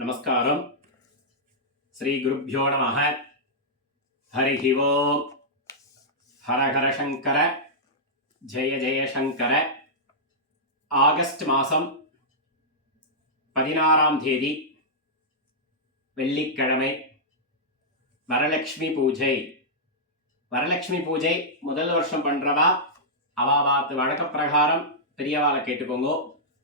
நமஸ்காரம். ஸ்ரீ குருப்யோ நமः. ஹரி ஓம். ஹரஹர சங்கர, ஜெய ஜெய சங்கர. ஆகஸ்ட் மாதம் 16ஆம் தேதி வெள்ளிக்கிழமை, வரலட்சுமி பூஜை. வரலட்சுமி பூஜை முதல் வருஷம் பண்ணுறவா அவாபாத்து வழக்க பிரகாரம் பெரியவாளை கேட்டுக்கோங்க.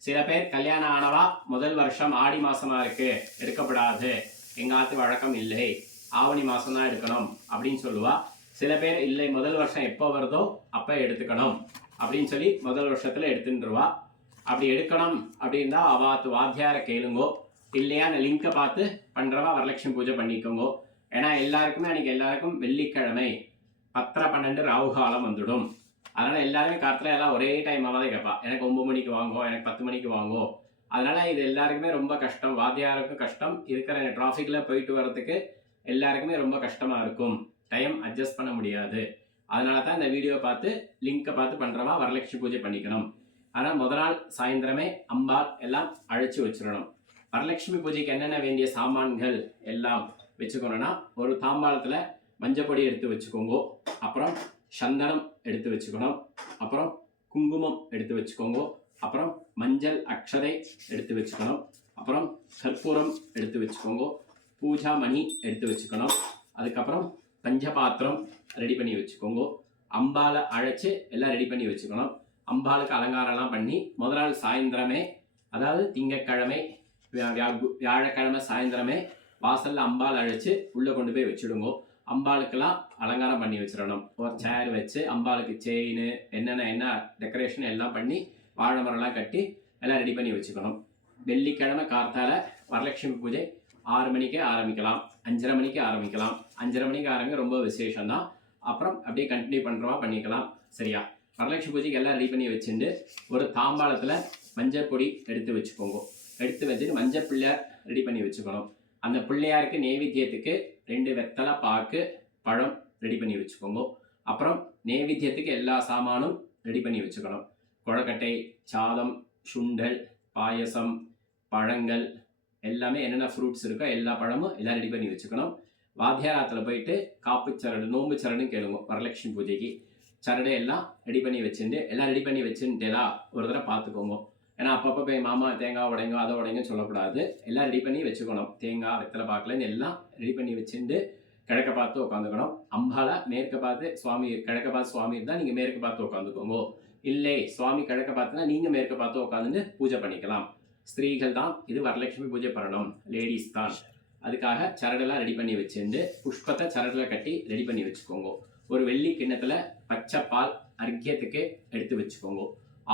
சில பேர் கல்யாணம் ஆனவா முதல் வருஷம் ஆடி மாசமா இருக்கு, எடுக்கப்படாது, எங்காத்து வழக்கம் இல்லை, ஆவணி மாசம் தான் எடுக்கணும் அப்படின்னு சொல்லுவா. சில பேர் இல்லை, முதல் வருஷம் எப்போ வருதோ அப்போ எடுத்துக்கணும் அப்படின்னு சொல்லி முதல் வருஷத்துல எடுத்துட்டுருவா. அப்படி எடுக்கணும் அப்படின்னா அவாத்து வாத்தியாரை கேளுங்கோ. இல்லையா அந்த லிங்கை பார்த்து பண்றவா வரலட்சுமி பூஜை பண்ணிக்கோங்க. ஏன்னா எல்லாருக்குமே அன்னைக்கு எல்லாருக்கும் வெள்ளிக்கிழமை 10:12 ராகுகாலம் வந்துடும். அதனால எல்லாருமே காலத்துல எல்லாம் ஒரே டைமாக தான் கேட்பா, எனக்கு 9 மணிக்கு வாங்கோ, எனக்கு 10 மணிக்கு வாங்கோ. அதனால இது எல்லாருக்குமே ரொம்ப கஷ்டம், வாத்தியாருக்கும் கஷ்டம், இருக்கிற டிராஃபிக்ல போயிட்டு வர்றதுக்கு எல்லாருக்குமே ரொம்ப கஷ்டமா இருக்கும், டைம் அட்ஜஸ்ட் பண்ண முடியாது. அதனால தான் இந்த வீடியோ பார்த்து லிங்கை பார்த்து பண்றவா வரலட்சுமி பூஜை பண்ணிக்கணும். ஆனால் முதல் நாள் சாயந்தரமே அம்பாள் எல்லாம் அழைச்சி வச்சிடணும். வரலட்சுமி பூஜைக்கு என்னென்ன வேண்டிய சாமான்கள் எல்லாம் வச்சுக்கணும்னா, ஒரு தாம்பாளத்தில் மஞ்சப்பொடி எடுத்து வச்சுக்கோங்க, அப்புறம் சந்தனம் எடுத்து வச்சுக்கணும், அப்புறம் குங்குமம் எடுத்து வச்சுக்கோங்க, அப்புறம் மஞ்சள் அக்ஷதை எடுத்து வச்சுக்கணும், அப்புறம் கற்பூரம் எடுத்து வச்சுக்கோங்க, பூஜா மணி எடுத்து வச்சுக்கணும், அதுக்கப்புறம் பஞ்சபாத்திரம் ரெடி பண்ணி வச்சுக்கோங்க. அம்பாலை அழைச்சி எல்லாம் ரெடி பண்ணி வச்சுக்கணும். அம்பாளுக்கு அலங்காரம்லாம் பண்ணி முதல் நாள் சாயந்தரமே, அதாவது திங்கட்கிழமை வியாழக்கிழமை சாயந்தரமே வாசல்ல அம்பாள் அழைச்சி உள்ளே கொண்டு போய் வச்சுடுங்க. அம்பாளுக்கெல்லாம் அலங்காரம் பண்ணி வச்சிடணும். ஒரு சேர் வச்சு அம்பாளுக்கு செயின் என்ன டெக்கரேஷன் எல்லாம் பண்ணி வாழை மரம்லாம் கட்டி எல்லாம் ரெடி பண்ணி வச்சுக்கணும். வெள்ளிக்கிழமை கார்த்தால வரலட்சுமி பூஜை 6 மணிக்கே ஆரம்பிக்கலாம், 5:30 மணிக்கு ஆரம்பிக்கலாம். 5:30 மணிக்கு ஆரம்பிக்க ரொம்ப விசேஷம்தான். அப்புறம் அப்படியே கண்டினியூ பண்ணுறவா பண்ணிக்கலாம். சரியா? வரலட்சுமி பூஜைக்கு எல்லாம் ரெடி பண்ணி வச்சுட்டு ஒரு தாம்பாளத்தில் மஞ்சள் பொடி எடுத்து வச்சுக்கோங்க. எடுத்து வச்சுட்டு மஞ்சள் பிள்ளையார் ரெடி பண்ணி வச்சுக்கணும். அந்த பிள்ளையாருக்கு நெய்வேத்தியத்துக்கு 2 வெத்தலை பாக்கு பழம் ரெடி பண்ணி வச்சுக்கோங்க. அப்புறம் நெய்வேத்தியத்துக்கு எல்லா சாமானும் ரெடி பண்ணி வச்சுக்கணும். கொழக்கட்டை, சாதம், சுண்டல், பாயசம், பழங்கள் எல்லாமே என்னென்ன ஃப்ரூட்ஸ் இருக்கோ எல்லா பழமும் எல்லாம் ரெடி பண்ணி வச்சுக்கணும். வாத்தியாரத்தில் போயிட்டு காப்பு சரடு, நோம்பு சரடுன்னு கேளுங்க. வரலட்சுமி பூஜைக்கு சரடை எல்லாம் ரெடி பண்ணி வச்சுட்டு எல்லாம் ரெடி பண்ணி வச்சுட்டேதா ஒரு தடவை பார்த்துக்கோங்க. ஏன்னா அப்பப்போ போய் மாமா தேங்காய் உடைங்க அதை உடைங்க சொல்லக்கூடாது. எல்லாம் ரெடி பண்ணி வச்சுக்கணும். தேங்காய் வெத்தலை பாக்கிலேருந்து எல்லாம் ரெடி பண்ணி வச்சுட்டு கிழக்க பார்த்து உட்காந்துக்கணும். அம்பாலை மேற்க பார்த்து, சுவாமி கிழக்க பார்த்து சுவாமி இருந்தால் நீங்கள் மேற்கு பார்த்து உட்காந்துக்கோங்க. இல்லை சுவாமி கிழக்க பார்த்துனா நீங்கள் மேற்க பார்த்து உட்காந்துட்டு பூஜை பண்ணிக்கலாம். ஸ்திரீகள் தான் இது வரலட்சுமி பூஜை பண்ணணும், லேடிஸ் தான். அதுக்காக சரடெல்லாம் ரெடி பண்ணி வச்சுட்டு புஷ்பத்தை சரடில் கட்டி ரெடி பண்ணி வச்சுக்கோங்க. ஒரு வெள்ளி கிண்ணத்தில் பச்சை பால் அர்க்கியத்துக்கு எடுத்து வச்சுக்கோங்க.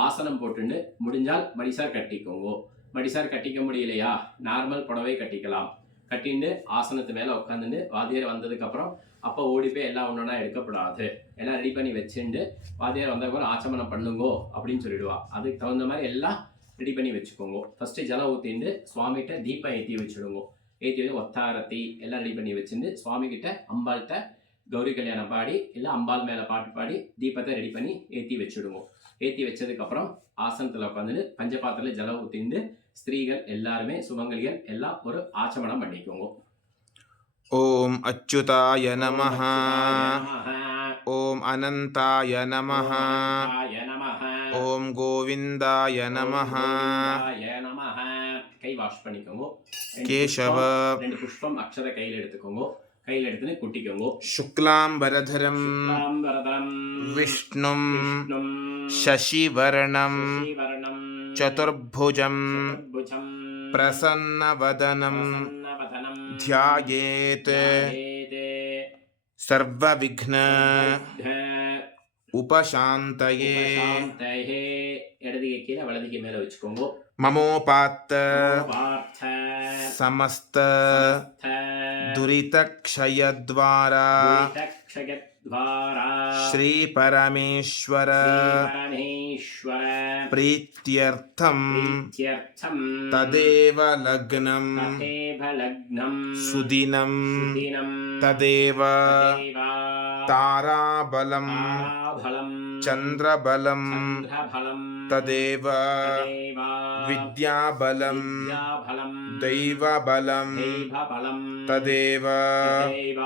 ஆசனம் போட்டுண்டு முடிஞ்சால் மடிசார் கட்டிக்கோங்க. மடிசார் கட்டிக்க முடியலையா நார்மல் புடவை கட்டிக்கலாம். கட்டிண்டு ஆசனத்து மேலே உட்காந்துட்டு வாத்தியார் வந்ததுக்கப்புறம் அப்போ ஓடி போய் எல்லாம் ஒன்றா எடுக்கப்படாது. எல்லாம் ரெடி பண்ணி வச்சுட்டு வாத்தியார் வந்ததுக்கப்புறம் ஆச்சமனம் பண்ணுங்கோ அப்படின்னு சொல்லிடுவா. அதுக்கு தகுந்த மாதிரி எல்லாம் ரெடி பண்ணி வச்சுக்கோங்க. ஃபஸ்ட்டு ஜலம் ஊற்றிண்டு சுவாமிகிட்ட தீபம் ஏற்றி வச்சுடுங்க. ஏற்றி வச்சு ஒத்தாரத்தி எல்லாம் ரெடி பண்ணி வச்சுட்டு சுவாமிகிட்ட அம்பாள்கிட்ட கௌரி கல்யாணம் பாடி இல்லை அம்பாள் மேலே பாட்டு பாடி தீபத்தை ரெடி பண்ணி ஏற்றி வச்சுடுவோம். ஏற்றி வச்சதுக்கப்புறம் ஆசனத்தில் உட்காந்துட்டு பஞ்சபாத்திரத்தில் ஜலம் ஊற்றிண்டு ஸ்திரீகள் எல்லாருமே சுமங்கலிகள் எல்லாம் ஒரு ஆச்சமனம் பண்ணிக்கோங்க. ஓம் அச்சுதாய நமஹ, ஓம் அனந்தாய நமஹ, ஓம் கோவிந்தாய நமஹ. கை வாஷ் பண்ணிக்கோங்க. கேசவ 2 புஷ்பம் அக்ஷத கையில் எடுத்துக்கோங்க. கையில் எடுத்துன்னு குட்டிக்கோங்க. சுக்லாம்பரதரம் விஷ்ணும் சசிவர்ணம் சதுர்புஜம் பிரசன்னவதனம் த்யாயேத் சர்வவிக்ன உபசாந்தயே. இடதுகை கீழே வலதுகை மேலே வச்சுக்கோங்க. மமோபாத்த சமஸ்த துரிதக்ஷயத்வாரா ஸ்ரீ பரமேஸ்வர பிரீத்யர்த்தம் ததேவ லக்னம் சுதினம் ததேவ தாராபலம் बलं चन्द्रबलं चन्द्रबलं तदेव तदेव विद्याबलं विद्याबलं दैवबलं दैवबलं तदेव तदेव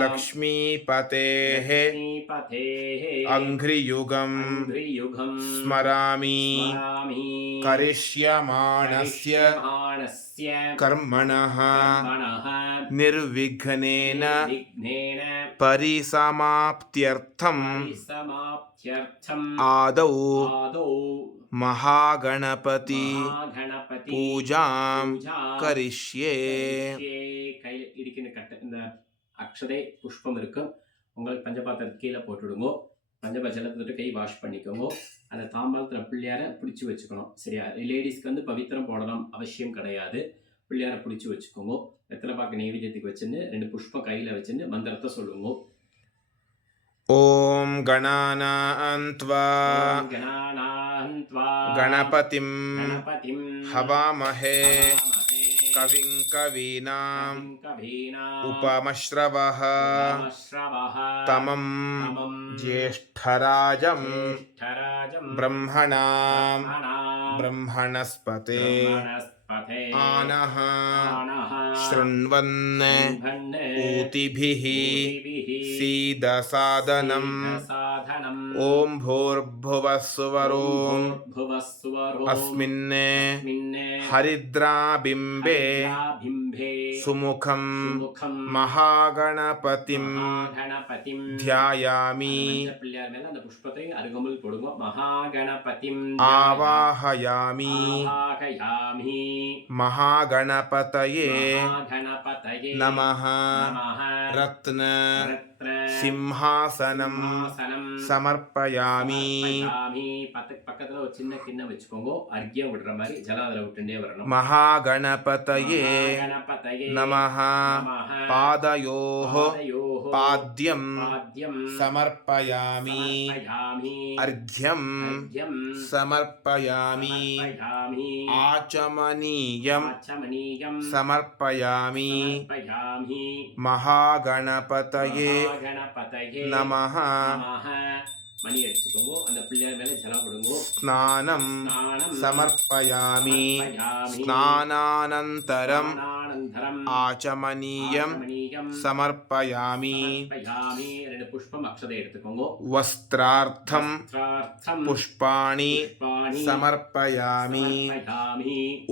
लक्ष्मीपतेः लक्ष्मीपतेः अङ्घ्रियुगं अङ्घ्रियुगं स्मरामि स्मरामि करिष्यमाणस्य करिष्यमाणस्य कर्मणः कर्मणः निर्विघ्नेन निर्विघ्नेन परिसमाप्त्यर्थम् परिसमाप्त्यर्थम् आदौ आदौ महागणपति महागणपति पूजां पूजा करिष्ये கையில் இடிக்கிற கட்டை இந்த அக்ஷதை புஷ்பம் இருக்கும் உங்களுக்கு பஞ்சபாத்திரத்து கீழே போட்டுடுங்க. பஞ்சபட்சலத்தை தொட்டு கை வாஷ் பண்ணிக்கோங்க. அந்த தாம்பாளத்தில் பிள்ளையார பிடிச்சி வச்சுக்கணும். சரியா? லேடிஸ்க்கு வந்து பவித்திரம் போடலாம் அவசியம் கிடையாது. பிள்ளையார பிடிச்சி வச்சுக்கோங்க. வெத்தலை பாக்கு நெய்வேத்தியத்துக்கு வச்சுன்னு 2 புஷ்பம் கையில் வச்சுன்னு மந்திரத்தை சொல்லுங்க. ॐ गणानान्त्वा गणपतिं हवामहे कविं कवीनाम् उपमश्रवः तमं ज्येष्ठराजं ब्रह्मणां ब्रह्मणस्पते आनः शृण्वन् ऊतिभिः सीदसादनम् ॐ भूर्भुवस्सुवरों अस्मिन् हरिद्राबिम्बे सुमुखं महागणपतिं ध्यायामि आवाहयामि महागणपतये नमः रत्न सिंहासनं समर्पयामि பக்கத்துல ஒரு சின்ன கிண்ணம் வச்சுக்கோங்க. அர்க்கியம் விடுற மாதிரி ஜலம் அதில் விட்டுட்டே வரணும். महागणपतये नमः पादयोः पाद्यं समर्पयामि अर्घ्यं समर्पयामि आचमनीयं समर्पयामि महागणपतये नमः மணி அடிச்சுக்கோங்க. அந்த பிள்ளையார் மேலே ஜலம் விடுங்க. ஸ்நானம் சமர்ப்பயாமி ஸ்நானானந்தரம் ஆச்சமனீயம் சமர்ப்பயாமி 2 புஷ்பம் அக்ஷதை எடுத்துக்கோங்க. வஸ்திரார்த்தம் புஷ்பாணி சமர்ப்பயாமி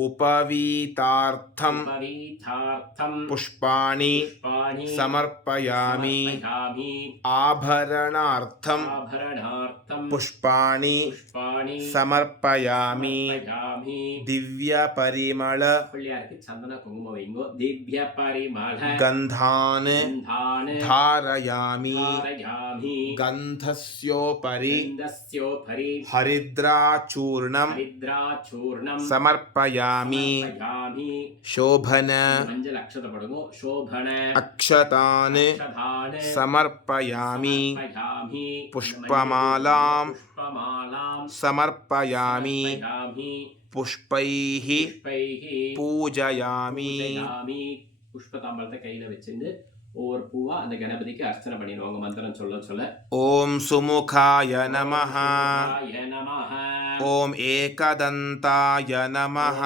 உபவீதார்த்தம் புஷ்பாணி சமர்ப்பயாமி ஆபரணார்த்தம் पुष्पाणि समर्पयामि दिव्यपरिमळ गन्धान् धारयामि गन्धस्योपरि हरिद्राचूर्णं समर्पयामि शोभन अक्षतान् समर्पयामि पुष्पमालां समर्पयामि पुष्पैः पूजयामि புஷ்பதாம்பலத்தை கையில வச்சிருந்து ஒவ்வொரு பூவா அந்த கணபதிக்கு அர்ச்சனை பண்ணிடுவாங்க. மந்திரம் சொல்ல சொல்ல ஓம் சுமுகாய நமஹ ஓம் ஏகதந்தாய நமஹ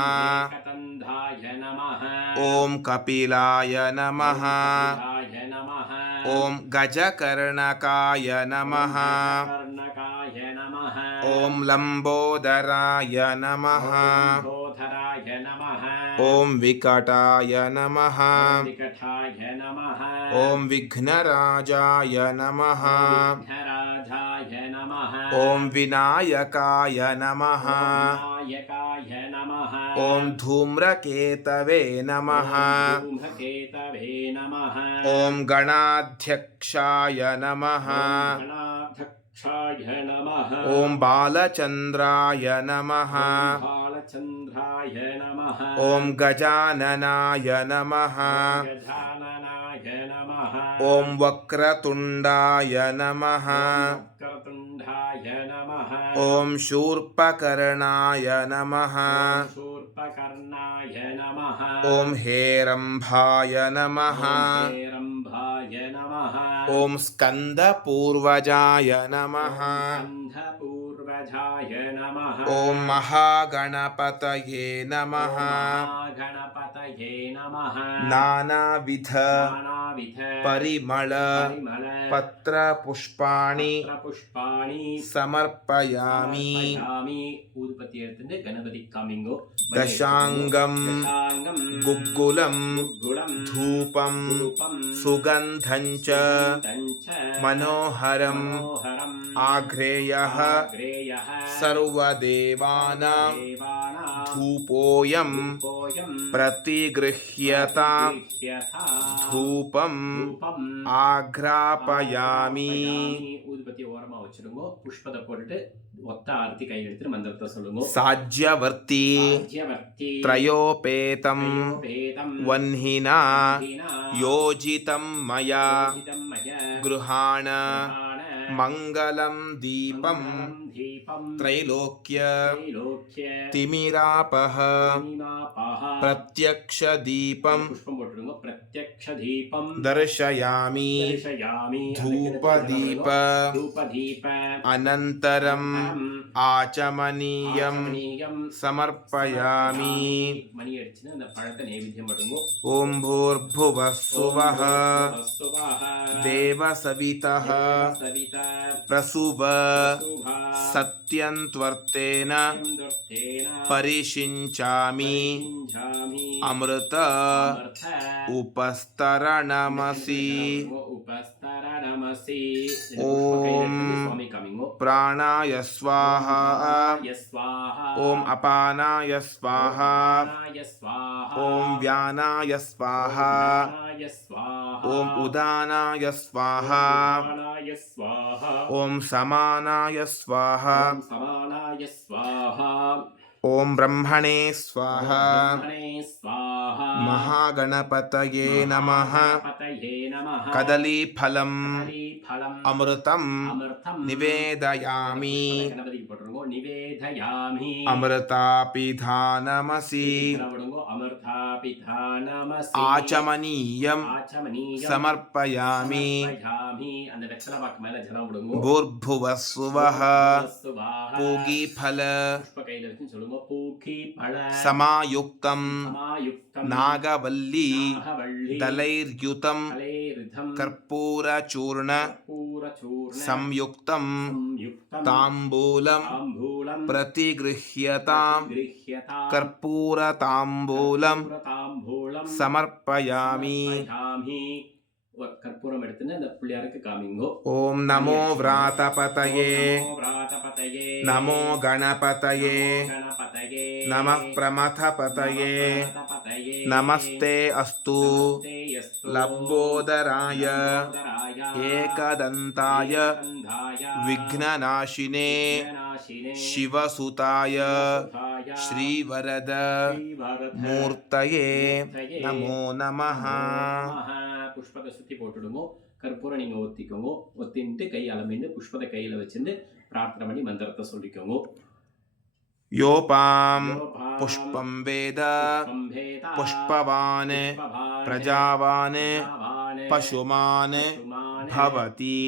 ஓம் கபிலாய நமஹ ஓம் கஜகர்ணகாய நமஹ ஓம் லம்போதராய நமஹ ஓம் விகடாய நமஹ ஓம் விக்னராஜாய நமஹ ஓம் விநாயகாய நமஹ ஓம் धूम्रकेतवे नमः ஓம் गणाध्यक्षाय नमः ஓம் பாலச்சந்திராய நமஹ ஓம் கஜானனாய நமஹ ஓம் வக்ரதுண்டாய நமஹ ஓம் शूर्पकर्णाय नमः ஓம் ஹேரம்பாய நமஹ नमः ॐ स्कन्दपूर्वजाय नमः स्कन्धपूर्वजाय नमः ॐ महागणपतये नमः महागणपतये नमः नानाविध नानाविध परिमळ परिमळ पत्रपुष्पाणि पुष्पाणि समर्पयामि ऊदुपति எடுத்துட்டு गणपति कामिंगो दशांगं गुग्गुलं धूपं सुगन्धं च मनोहरम् आघ्रेयः सर्वदेवानां धूपोऽयं प्रतिगृह्यतां धूपम् आघ्रापयामि ஊதுபத்தி ஓரமா வச்சிருங்க புஷ்பத்தை போட்டுட்டு ஒத்த ஆர்த்தி கையில் எடுத்து மந்திரத்தை சொல்லுங்க साज्यवर्ती त्रयोपेतं वह्निना योजितं मया गृहाण मङ्गलं दीपं त्रैलोक्य तिमिरापः प्रत्यक्षदीपं दर्शयामि धूपदीप अनन्तरम् आचमनीयं समर्पयामि ॐ भूर्भुवः स्वः देवसवितः प्रसुव सत्यन्त्वर्तेन परिषिञ्चामि अमृत उपस्तरणमसि ॐ प्राणाय स्वाहा ॐ अपानाय स्वाहा ॐ व्यानाय स्वाहा ॐ उदानाय स्वाहा ॐ समानाय स्वाहा ॐ ब्रह्मणे स्वाहा महागणपतये नमः कदलीफलम् अमृतं निवेदयामि अमृतापिधानमसि आचमनीयं समर्पयामि भूर्भुवः स्वः पूगीफल समायुक्तं नागवल्ली दलैर्युतं कर्पूरचूर्ण संयुक्तं ताम्बूलं प्रतिगृह्यतां कर्पूरताम्बूलं समर्पयामि கற்பூரம் எடுத்துன்னு அந்த பிள்ளையாருக்கு காமிங்கோ ஓம் நமோ व्रातपतये நமோ गणपतये नमः प्रमथपतये नमस्ते अस्तु लम्बोदराय एकदन्ताय विघ्ननाशिने शिवसुताय श्रीवरद मूर्तये नमो नमः புஷ்பத்தை சுத்தி போட்டுடுங்க கற்பூரம் நீங்க ஒத்திக்கோங்க ஒத்திட்டு கை அலம்பிட்டு புஷ்பத்தை கையில வச்சிருந்து பிரார்த்தனை பண்ணி மந்திரத்தை சொல்லிக்கோங்க योपां पुष्पं वेद पुष्पवान् प्रजावान् पशुमान् भवति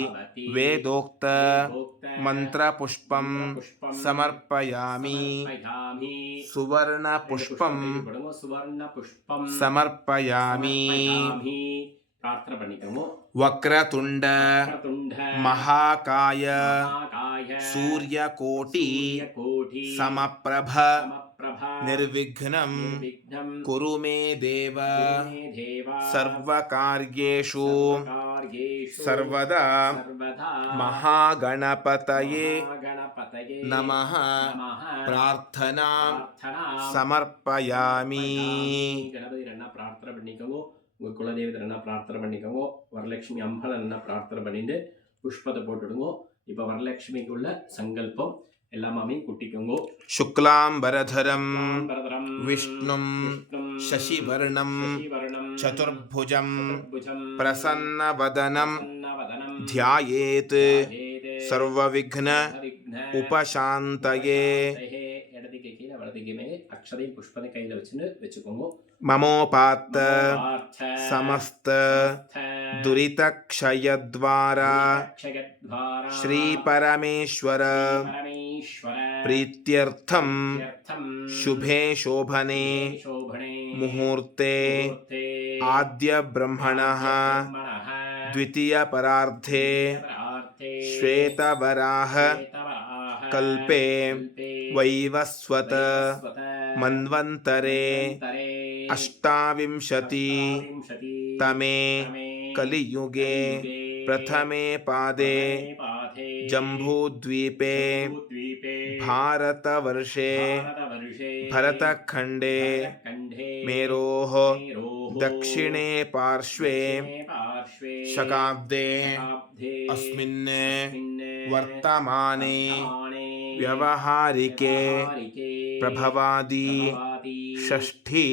वेदोक्त मन्त्रपुष्पं समर्पयामि सुवर्णपुष्पं समर्पयामि प्रार्थना பண்ணிக்கோங்க वक्रतुंड महाकाय सूर्यकोटि समप्रभ निर्विघ्नं कुरु मे देव सर्वकार्येषु सर्वदा महागणपतये नमः प्रार्थना समर्पयामि प्रार्थना பண்ணிக்கோங்க உங்கள் குலதெய்வத்தை பிரார்த்தனை பண்ணிக்கோங்க வரலட்சுமி அம்பலன்னா பிரார்த்தனை பண்ணிட்டு புஷ்பத்தை போட்டுடுங்க இப்போ வரலட்சுமிக்குள்ள சங்கல்பம் எல்லாமே குட்டிக்கோங்க शुक्लांबरधरं विष्णुं शशिवर्णं चतुर्भुजं प्रसन्नवदनं ध्यायेत् सर्वविघ्न उपशान्तये अक्षरे पुष्पने कैल वच्चुकोंगो ममोपात्त समस्त दुरितक्षयद्वारा क्षयद्वारा श्रीपरमेश्वर परमेश्वर प्रीत्यर्थं प्रीत्यर्थं शुभे शोभने शोभने मुहूर्ते मुहूर्ते आद्यब्रह्मणः ब्रह्मणः द्वितीयपरार्धे परार्थे श्वेतवराह श्वेतवराह कल्पे वैवस्वत वैवस्वत मन्वन्तरे मन्वन्तरे अष्टाविंशति तमे कलियुगे प्रथमे पादे पादे जम्बूद्वीपे द्वीपे भारतवर्षे भारतवर्षे भरतखण्डे खण्डे मेरोः मेरोः दक्षिणे पार्श्वे पार्श्वे शकाब्दे शताब्दे अस्मिन् अस्मिन् वर्तमाने वर्तमाने व्यवहारिके व्यवहारिके प्रभवादि प्रभवादि षष्ठी षष्ठी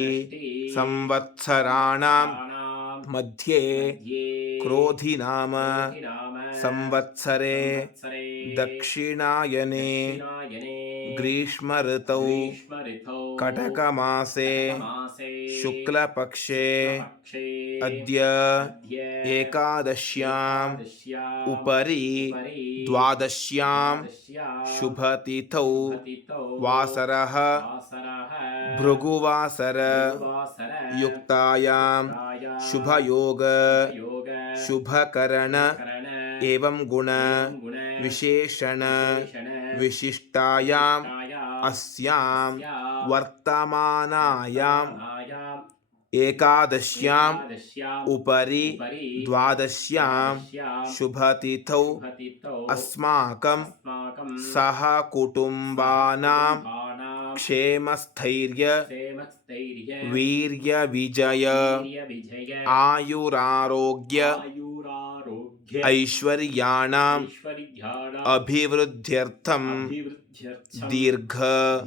संवत्सराणां संवत्सराणां मध्ये मध्ये क्रोधिनाम क्रोधिनाम संवत्सरे संवत्सरे दक्षिणायने दक्षिणायने ग्रीष्मऋतौ ग्रीष्मऋतौ कटकमासे मासे शुक्लपक्षे पक्षे अद्य अद्य एकादश्याम् एकादश्याम् उपरि उपरि द्वादश्यां द्वादश्यां शुभतिथौ शुभतिथौ वासरः वासरः भृगुवासर गुरुवासर युक्तायां युक्तायां शुभयोग योग शुभकरण करण एवं गुण गुण विशेषण विशेषण विशिष्टायाम् विशिष्टायाम् अस्यां अस्यां वर्तमानायाम् वर्तमानायाम् एकादश्याम् एकादश्याम् उपरि उपरि द्वादश्यां द्वादश्यां शुभतिथौ शुभतिथौ अस्माकं अस्माकं सह कुटुम्बानां कुटुम्बानां क्षेमस्थैर्य क्षेमस्थैर्य वीर्यविजय वीर्यविजय आयुरारोग्य आयुरारोग्य ऐश्वर्याणाम् ऐश्वर्याणाम् अभिवृद्ध्यर्थं अभिवृद्ध्यर्थं दीर्घ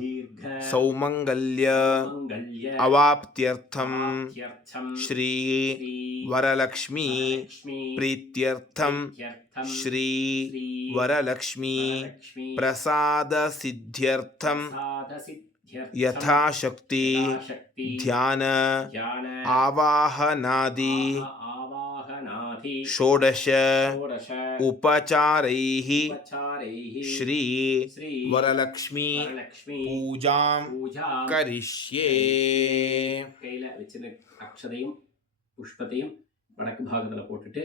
दीर्घ सौमङ्गल्य मङ्गल्य अवाप्त्यर्थं अवाप्त्यर्थं श्री श्री वरलक्ष्मी वरलक्ष्मी प्रीत्यर्थं प्रीत्यर्थं श्री श्री वरलक्ष्मी वरलक्ष्मी प्रसादसिद्ध्यर्थं प्रसादसिद्ध्यर्थं यथाशक्ति यथाशक्ति ध्यान ध्यान आवाहनादि आवाहनादि षोडश षोडश उपचारैः उपचारैः श्री श्री वरलक्ष्मी वरलक्ष्मी पूजां पूजा करिष्ये கையில் வச்சிருந்த அக்ஷதையும் புஷ்பத்தையும் வடக்கு பாகத்தில் போட்டுட்டு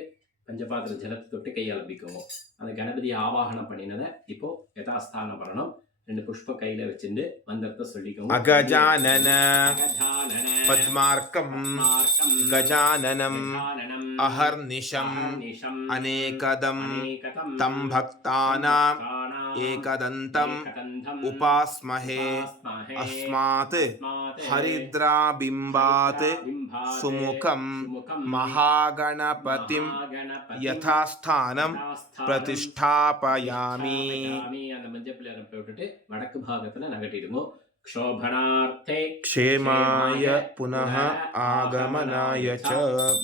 பஞ்சபாத்திர ஜலத்தை தொட்டு கையாளம்பிக்குவோம். அந்த கணபதி ஆவாகனம் பண்ணினதை இப்போ யதாஸ்தானம் பண்ணணும். 2 புஷ்ப கையில் வச்சுட்டு மந்திரத்தை சொல்லிக்கோங்க. अगजानन அகஜானன पद्मार्कं மார்க்கம் गजाननम् கஜானனம் अहर्निशम् அஹர்நிஷம் अनेकदं அநேகதம் तं भक्तानाम् भक्तानाम् एकदन्तम् एकदन्तम् उपास्महे उपास्महे अस्मात् अस्मात् हरिद्राबिम्बात् बिम्बात् सुमुखं सुमुखं महागणपतिं महागणपतिं यथास्थानं यथास्थानं प्रतिष्ठापयामि प्रतिष्ठापयामि. அந்த மஞ்சள் பிள்ளையாரை போட்டுட்டு வடக்கு பாகத்துல நகட்டிடுங்க. க்ஷோபனார்த்தே क्षेमाय पुनः आगमनाय च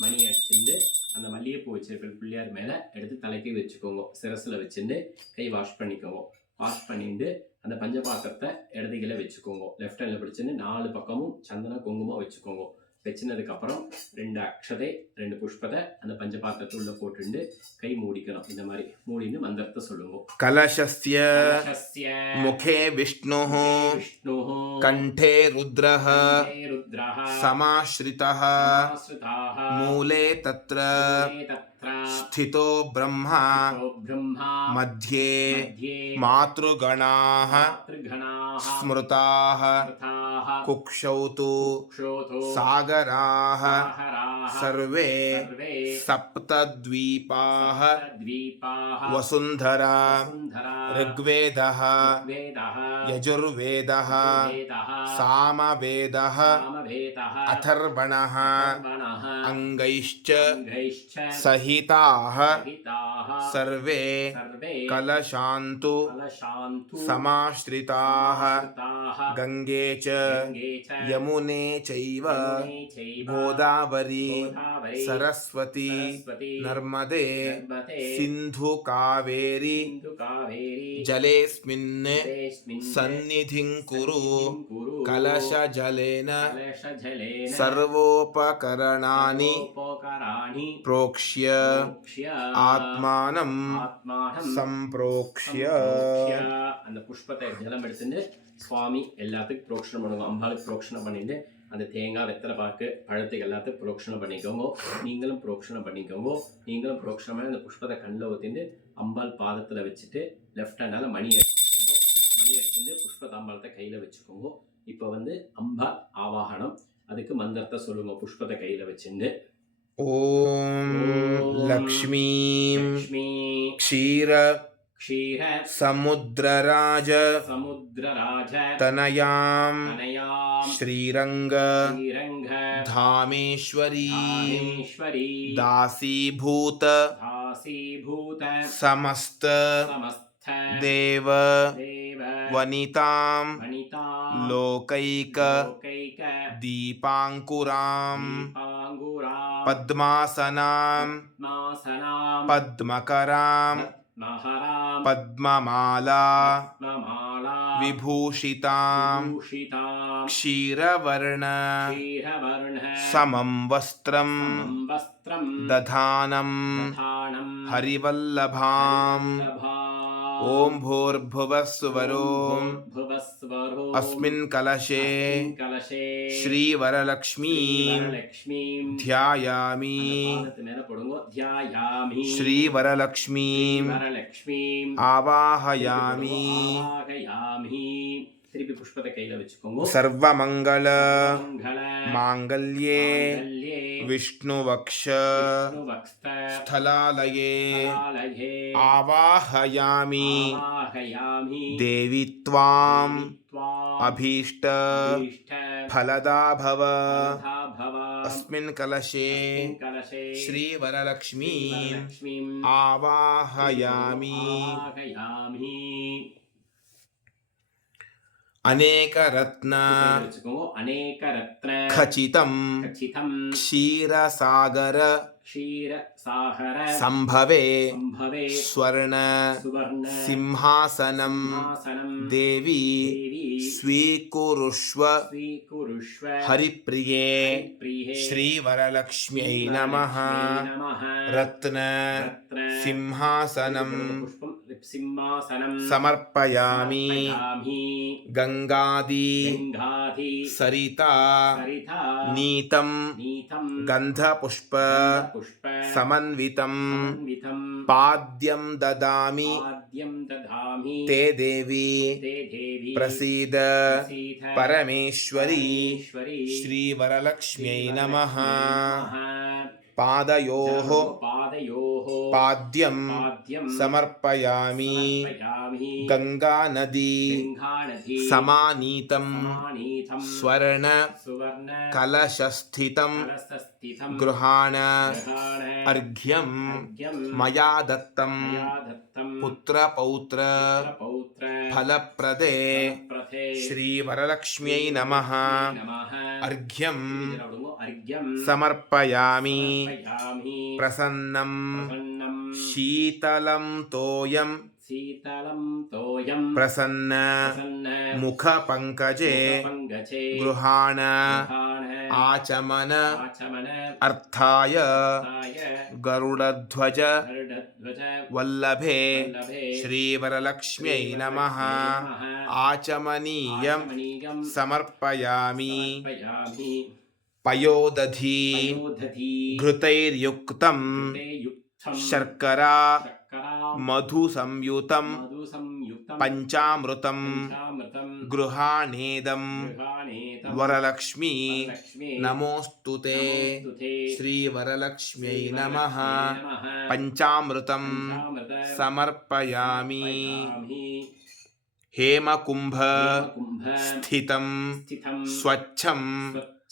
மணி அடிச்சுட்டு அந்த மல்லிகைப்பூ வச்சிருக்கிற பிள்ளையார் மேல எடுத்து தலைக்கு வச்சுக்கோங்க. சிரசுல வச்சுட்டு கை வாஷ் பண்ணிக்கோங்க. வாஷ் பண்ணிட்டு அந்த பஞ்சபாத்திரத்தை இடது கையில வச்சுக்கோங்க. லெஃப்ட் ஹேண்ட்ல பிடிச்சுன்னு 4 பக்கமும் சந்தன குங்குமம் வச்சுக்கோங்க. வச்சினதுக்கு அப்புறம் 2 அக்ஷதை 2 புஷ்பத்தை அந்த பஞ்சபாத்திரத்தை உள்ள போட்டுண்டு கை மூடிக்கணும். இந்த மாதிரி மூடின்னு மந்திரத்தை சொல்லுங்க. कलशस्य கலசஸ்ய मुखे विष्णुः விஷ்ணுः कण्ठे रुद्रः கண்டே ருத்ரः समाश्रितः சமாஸ்ருதாः मूले तत्र மூலே தத்ர स्थितो ब्रह्मा ஸ்திதோ பிரம்மா मध्ये मध्ये मातृगणाः மாத்ருகணாः स्मृताः ஸ்மிருதாः कुक्षौ तु குக்ஷோதோ सागराः சாகராः सर्वे सर्वे सप्तद्वीपाः द्वीपाः वसुन्धरा वसुन्धरा ऋग्वेदः वेदः यजुर्वेदः वेदः सामवेदः सामवेदः अथर्वणः अथर्वणः अङ्गैश्च अङ्गैश्च सहिताः सहिताः सर्वे सर्वे कलशान्तु कलशान्तु समाश्रिताः समाश्रिताः गङ्गे च गङ्गे च यमुने चैव यमुने चैव गोदावरी गोदावरी सरस्वती सरस्वती नर्मदे नर्मदे सिन्धु कावेरी सिन्धु कावेरी जलेऽस्मिन् जलेऽस्मिन् सन्निधिं कुरु सन्निधिं कुरु कलशजलेन कलशजलेन सर्वोपकरणानि सर्वोपकराणि प्रोक्ष्य प्रोक्ष्य आत्मानं ஆத்மானம் सम्प्रोक्ष्य சம்பிரோக்ஷ்ய. அந்த புஷ்பத்தை ஜலம் எடுத்துட்டு சுவாமி எல்லாத்துக்கும் புரோக்ஷனம் பண்ணுவோம். அம்பாளுக்கு புரோக்ஷனம் பண்ணிட்டு அந்த தேங்காய் வெத்தலை பாக்கு பழத்துக்கு எல்லாத்துக்கும் புரோக்ஷனம் பண்ணிக்கோங்க. நீங்களும் புரோக்ஷனம் பண்ணிக்கோங்க. நீங்களும் புரோக்ஷனம் பண்ணி அந்த புஷ்பத்தை கண்ணில் ஊற்றிட்டு அம்பாள் பாதத்தில் வச்சுட்டு லெஃப்ட் ஹேண்டால் மணி அடிச்சுக்கோங்க. மணி அடிச்சுட்டு புஷ்பதாம்பாளத்தை கையில் வச்சுக்கோங்க. இப்போ வந்து அம்பாள் ஆவாகனம், அதுக்கு மந்திரத்தை சொல்லுங்க புஷ்பத்தை கையில் வச்சுட்டு. ॐ लक्ष्मीं லக்ஷ்மி क्षीर க்ஷீர समुद्रराज சமுத்திரராஜ तनयां தனயாம் श्रीरङ्ग ஸ்ரீரங்க धामेश्वरी தாமேஸ்வரி दासीभूत தாசீபூத समस्त சமஸ்த देव தேவ वनितां வனிதா लोकैक லோகைக दीपाङ्कुरां தீபாங்குரா पद्मासनां மாசனாம் पद्मकरां மகராம் पद्ममाला பத்மமாலா विभूषितां பூஷிதாம் क्षीरवर्ण க்ஷீரவர்ண समं वस्त्रं சமம் வஸ்திரம் दधानं தானம் हरिवल्लभां லபா ॐ भूर्भुवस्सुवरो भुवस्वरो अस्मिन् कलशे कलशे श्रीवरलक्ष्मीं श्रीवरलक्ष्मीं ध्यायामि மேல போடுங்க. ध्यायामि श्रीवरलक्ष्मीं வரலக்ஷ்மீம் आवाहयामि ஆவாகயாமி. திருப்பி புஷ்பத்தை கையில வச்சுக்கோங்க. सर्वमङ्गल மங்கள माङ्गल्ये மாங்கல்யே विष्णुवक्ष விஷ்ணுவக்ஸ்த स्थलालये ஆலயே आवाहयामि ஆவாகயாமி. देवी त्वां त्वाम् अभीष्ट अभीष्ट फलदा भव फलदा भव. अस्मिन् कलशे अस्मिन् कलशे श्रीवरलक्ष्मीं श्रीवरलक्ष्मीम् आवाहयामि आवाहयामि. अनेकरत्न வச்சுக்கோங்க. அநேக ரத்ன खचितं கச்சிதம் क्षीरसागर க்ஷீர சாகர सम्भवे சம்பவே स्वर्ण சுவர்ண सिंहासनं சிம்ஹாசனம் देवी தேவி स्वीकुरुष्व ஸ்வீகுருஷ்வ हरिप्रिये பிரியே श्रीवरलक्ष्म्यै नमः நமः. रत्न ரத்ன सिंहासनं புஷ்பம் சிம்மாசனம் समर्पयामि சமர்ப்பயாமி. गङ्गादि கங்காதி सरिता சரிதா नीतं நீதம் गन्धपुष्प புஷ்ப समन्वितं சமன்விதம் पाद्यं ददामि ஆத்யம் ததாமி. ते देवी தே தேவி प्रसीद பிரசீத परमेश्वरी பரமேஸ்வரி. श्रीवरलक्ष्म्यै नमः நமः. पादयोः पादयोः पाद्यं पाद्यं समर्पयामि समर्पयामि. गङ्गानदी गङ्गानदी समानीतं समानीतं स्वर्ण सुवर्ण कलशस्थितं कलशस्थितं गृहाण गृहाण अर्घ्यं अर्घ्यं मया दत्तं मया दत्तं पुत्रपौत्र पुत्रपौत्र फलप्रदे प्रथे श्रीवरलक्ष्म्यै नमः नमः. अर्घ्यं अर्घ्यं समर्पयामि समर्पयामि. प्रसन्नं प्रसन्नं शीतलं तोयं शीतलं तोयं प्रसन्न प्रसन्न मुखपङ्कजे पङ्कजे गृहाण गृहाण आचमन आचमन अर्थाय अर्थाय गरुडध्वज गरुडध्वज वल्लभे वल्लभे श्रीवरलक्ष्म्यै नमः आचमनीयं आचमनीयं समर्पयामि समर्पयामि. पयोदधी पयोदधी घृतैर्युक्तं ते युक्तं शर्करा शर्करा मधुसंयुतं मधुसंयुक्तं पञ्चामृतं पञ्चामृतं गृहाणेदं गृहाणेतं वरलक्ष्मी लक्ष्मी नमोऽस्तु ते नमोऽस्तु ते. श्रीवरलक्ष्म्यै नमः नमः. पञ्चामृतं पञ्चामृतं समर्पयामि समर्पयामि. हेमकुम्भ हेमकुम्भ स्थितं स्थितं स्वच्छं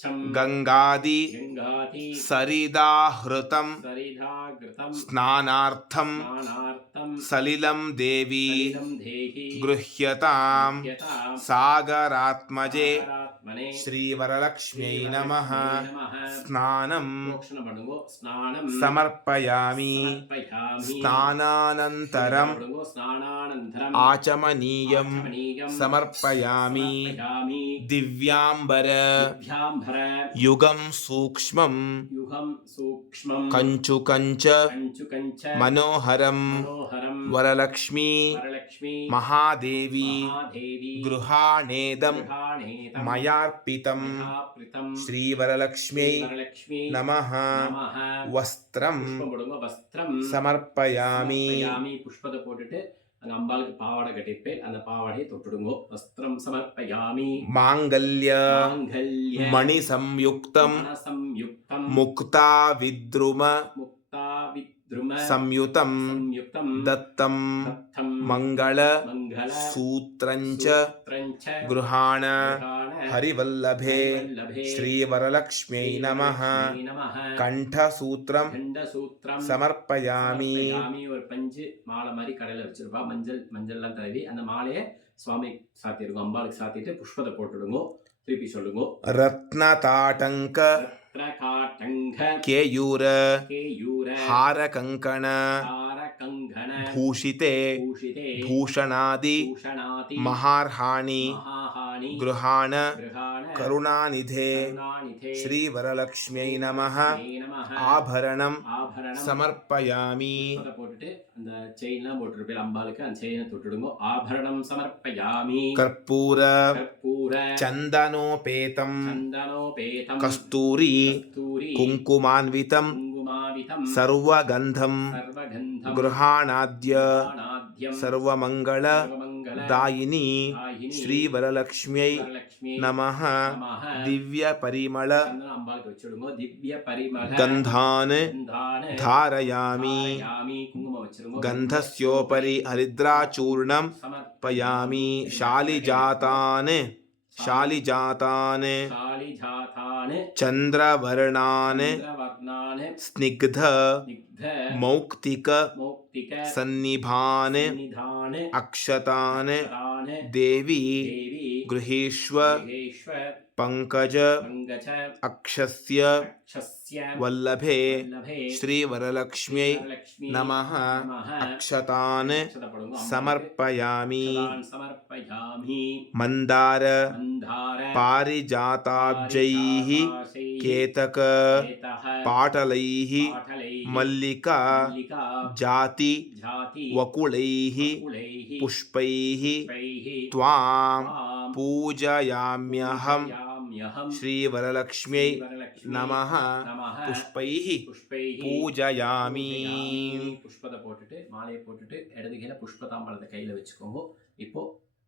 स्वच्छं गङ्गादि गङ्गादि सरिदाहृतं सरिधाघृतं स्नानार्थं स्नानार्थं सलिलं देवी सलिलं देहि गृह्यतां यथा सागरात्मजे सागरात्मजे மனே श्रीवरलक्ष्म्यै नमः நமः. स्नानं प्रोक्षणं பண்ணுங்கோ. ஸ்நானம் समर्पयामि समर्पयामि. स्नानानन्तरं பண்ணுங்கோ. ஸ்நானானந்தரம் आचमनीयं ஆச்சமனீயம் समर्पयामि समर्पयामि. दिव्याम्बर दिव्याम्बर युगं सूक्ष्मं युगं सूक्ष्मं कञ्चुकञ्च कञ्चुकञ्च मनोहरं मनोहरं वरलक्ष्मी वरलक्ष्मी महादेवी महादेवी गृहाणेदं गृहाणेतं मयार्पितं मयाप्रितं श्रीवरलक्ष्म्यै वरलक्ष्मी नमः நமः. वस्त्रं புஷ்பம் போடுங்க. வஸ்திரம் समर्पयामि சமர்ப்பயாமி. புஷ்பத்தை போட்டுட்டு அங்க அம்பாளுக்கு பாவாடை கட்டிருப்பேன். அந்த பாவாடையை தொட்டுடுங்கோ. வஸ்திரம் சமர்ப்பயாமி. माङ्गल्य மாங்கல்ய मणिसंयुक्तं மனசம்யுக்தம் मुक्ता विद्रुम முக்தா வித்ரும संयुतं சம்யுக்தம் दत्तं தத்தம் मङ्गल மங்கள सूत्रञ्च சூத்ரஞ்ச गृहाण கிருஹாண हरिवल्लभे வல்லபே श्रीवरलक्ष्म्यै नमः ஸ்ரீவரலக்ஷ்மி நமः. कण्ठसूत्रं கண்டசூத்திரம் समर्पयामि சமர்ப்பயாமி. ஒரு பஞ்சு மாலை மாதிரி கடையில் வச்சிருப்பா. மஞ்சள்லாம் தடவி அந்த மாலையை சுவாமி சாத்திருக்கோம். அம்பாளுக்கு சாத்திட்டு புஷ்பத்தை போட்டுடுங்கோ. திருப்பி சொல்லுங்கோ. रत्नताटङ्क ரத்னகாட்டங்க केयूर கேயூர हारकङ्कण தார கங்கண भूषिते பூஷிதே भूषणादि பூஷணாதி महार्हाणि மகாஹானி गृहाण கிருஹாண करुणानिधे கருணாநிதே श्रीवरलक्ष्म्यै नमः ஸ்ரீ நமः. आभरणं ஆபரணம் समर्पयामि புஷ்பத்தை போட்டுட்டு அந்த செயின்லாம் போட்டுருப்பேன் அம்பாளுக்கு. அந்த செயினை தொட்டுடுங்கோ. ஆபரணம் சமர்ப்பயாமி. कर्पूर கற்பூர चन्दनोपेतं சந்தனோபேதம் कस्तूरी கஸ்தூரி कुङ्कुमान्वितं குங்குமாவிதம் सर्वगन्धं சர்வகந்தம் गृहाणाद्य நாத்யம் सर्वमङ्गल சர்வமங்கள दायिनी தாயினி श्रीवरलक्ष्म्यै வரலக்ஷ்மி नमः நமः. दिव्यपरिमळ சந்தனம் அம்பாளுக்கு வச்சிடுங்கோ. திவ்ய பரிமள गन्धान् கந்தான धारयामि தாரயாமி. குங்குமம் வச்சிருங்கோ. गन्धस्योपरि हरिद्राचूर्णं पयामि शालिजातान् शालिजातान् शालिजातान् चन्द्रवर्णान् चन्द्रवर्णान् स्निग्ध स्निग्ध मौक्तिक मौक्तिक सन्निभान् निधान अक्षतान् तान् देवी देवी गृहीष्व गृहेष्व पङ्कज पङ्कज अक्षस्य अक्षस्य वल्लभे वल्लभे श्रीवरलक्ष्म्यै वरलक्ष्मी नमः नमः. अक्षतान् अक्षतपडुङ्गो. समर्पयामि अक्षतान् समर्पयामि. मन्दार मन्दार पारिजाताब्जैः पारिजाताशैः केतक केतः पाटलैः पाटलैः मल्लिका मल्लिका जाति जाति वकुलैः कुलैः पुष्पैः पुष्पैः त्वां त्वां पूजयाम्यहं पूजयाम्यहं. श्रीवरलक्ष्म्यै श्रीवरलक्ष्मी नमः நமः. पुष्पैः புஷ்பைஹி पूजयामि புஷ்பத்தை போட்டுட்டு மாலையை போட்டுட்டு இடது கையில புஷ்பதாம்பழத்தை கையில வச்சுக்கோங்க. இப்போ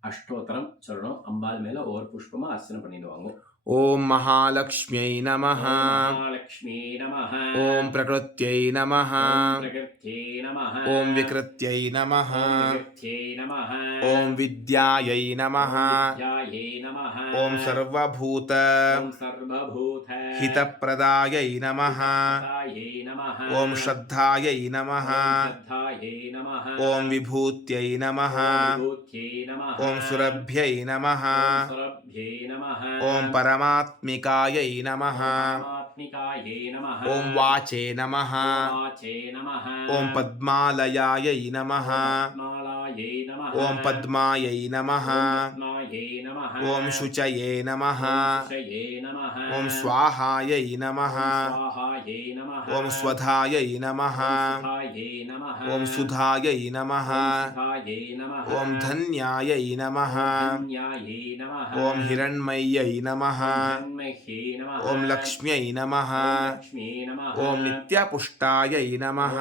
அஷ்டோத்தரம் சொல்லணும். அம்பாள் மேல ஒவ்வொரு புஷ்பமா அர்ச்சனை பண்ணிடுவாங்க. ॐ महालक्ष्म्यै नमः महालक्ष्मी नमः. ॐ प्रकृत्यै नमः ॐ प्रकृत्यै नमः. ॐ विकृत्यै नमः ॐ विकृत्यै नमः. ॐ विद्यायै नमः विद्यायै नमः. ॐ सर्वभूत ॐ सर्वभूत हितप्रदायै नमः हितायै नमः. ॐ श्रद्धायै नमः ॐ श्रद्धायै नमः. ॐ विभूत्यै नमः ॐ विभूत्यै नमः. ॐ सुरभ्यै नमः ॐ सुरभ्यै नमः. ॐ परमात्मिकायै नमः परमात्मिकायै नमः. ॐ वाचे नमः ॐ वाचे नमः. ॐ पद्मालयायै नमः पद्मालये नमः. ॐ पद्मायै नमः ॐ पद्मायै नमः. ॐ शुचये नमः ॐ शुचये नमः. ॐ स्वाहायै नमः ॐ स्वाहायै नमः. ॐ स्वधायै नमः ॐ सुधायै नमः. ॐ सुधायै नमः ॐ सुधायै नमः. ॐ धन्यायै नमः धन्यायै नमः. ॐ हिरण्मय्यै नमः हिरण्मह्यै नमः. ॐ लक्ष्म्यै नमः ॐ लक्ष्मी नमः. ॐ नित्यपुष्टायै नमः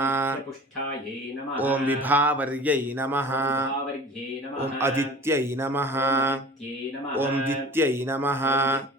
पुष्टायै नमः. ॐ विभावर्यै नमः भावर्यै नमः. ॐ अदित्यै नमः आदित्यै नमः. ॐ दित्यै नमः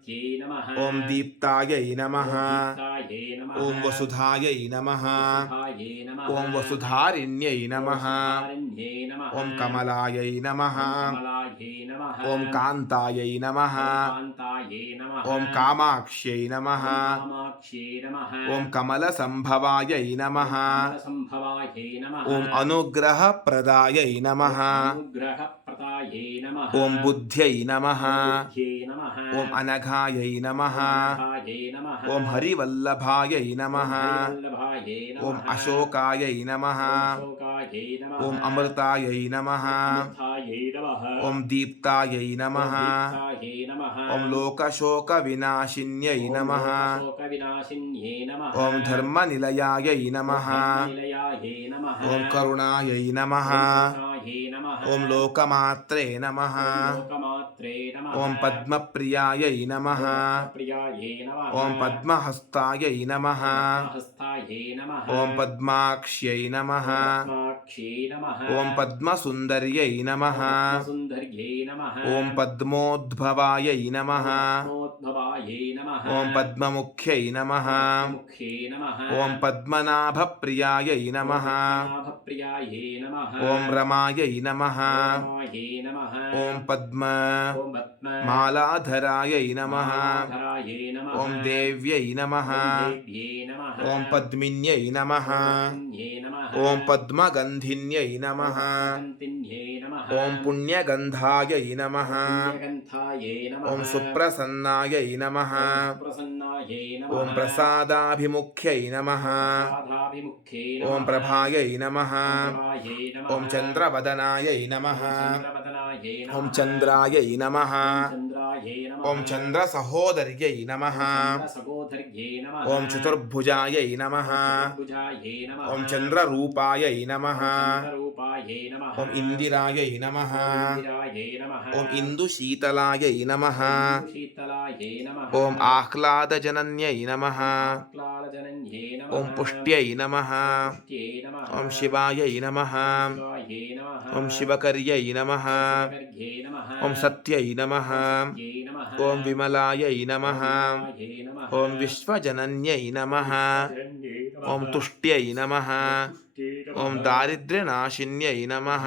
दित्यै नमः. ॐ दीप्तायै नमः दीप्तायै नमः. ॐ वसुधायै नमः वसुधायै नमः. ॐ वसुधारिण्यै नमः वसुधारिण्यै नमः. ॐ कमलायै नमः कमलायै नमः. ॐ कान्तायै नमः कान्तायै नमः. ॐ कामाक्ष्यै नमः कामाक्ष्यै नमः. ॐ कमलसम्भवायै नमः कमलसम्भवायै नमः. ॐ अनुग्रहप्रदायै नमः अनुग्रहप्रदायै बुद्धायै नमः ॐ बुद्ध्यै नमः बुद्ध्यै नमः ॐ अनघायै नमः अनघायै नमः ॐ हरिवल्लभायै नमः हरिवल्लभायै ॐ नमः अशोकायै नमः अशोकायै नमः ॐ अमृतायै नमः अमृतायै नमः ॐ दीप्तायै नमः दीप्तायै नमः ॐ लोकशोकविनाशिन्यै नमः लोकशोकविनाशिन्यै नमः ॐ धर्मनिलयायै नमः धर्मनिलयायै नमः ॐ करुणायै नमः करुणायै नमः ॐ लोकमात्रे नमः लोकमात्रे नमः ॐ पद्मप्रियायै नमः प्रियायै नमः ॐ पद्महस्तायै नमः हस्तायै नमः ॐ पद्माक्ष्यै नमः पद्माक्ष्यै नमः ॐ पद्मसुन्दर्यै नमः सुन्दर्यै नमः ॐ पद्मोद्भवायै नमः नमोद्भवायै नमः ॐ पद्ममुख्यै नमः मुख्ये नमः ॐ पद्मनाभप्रियायै नमः नाभप्रियायै नमः ॐ रमायै नमः रमायै नमः ॐ पद्म ॐ पद्म मालाधरायै नमः मालाधरायै नमः ॐ देव्यै नमः देव्यै नमः ॐ पद्मिन्यै नमः पद्मिन्यै नमः ॐ पद्मगन्धिन्यै नमः पद्मगन्धिन्यै नमः ॐ पुण्यगन्धायै नमः पुण्यगन्धायै नमः ॐ सुप्रसन्नायै नमः प्रसन्नायै नमः ॐ प्रसादाभिमुख्यै नमः साधाभिमुख्ये ॐ नमः प्रभायै नमः प्रभायै नमः ॐ चन्द्रवदनायै नमः चन्द्रवदनायै नमः ॐ चन्द्रायै नमः चन्द्रायै नमः ॐ चन्द्रसहोदर्यै नमः चन्द्रसहोदर्यै नमः ॐ चतुर्भुजायै नमः चतुर्भुजायै नमः ॐ चन्द्ररूपायै नमः चन्द्ररूपायै नमः ॐ इन्दिरायै नमः इन्दिरायै नमः ॐ इन्दुशीतलायै नमः शीतलायै नमः ॐ आह्लादजनन्यै नमः आह्लादजनन्यै नमः ॐ पुष्ट्यै नमः पुष्ट्यै नमः ॐ शिवायै नमः शिवायै नमः ॐ शिवकर्यै नमः शिवकर्यै नमः ॐ सत्यै नमः सत्यै नमः ॐ विमलायै नमः विमलायै नमः ॐ विश्वजनन्यै नमः जन्यै नमः ॐ तुष्ट्यै नमः पुष्ट्यै नमः ॐ दारिद्र्यनाशिन्यै नमः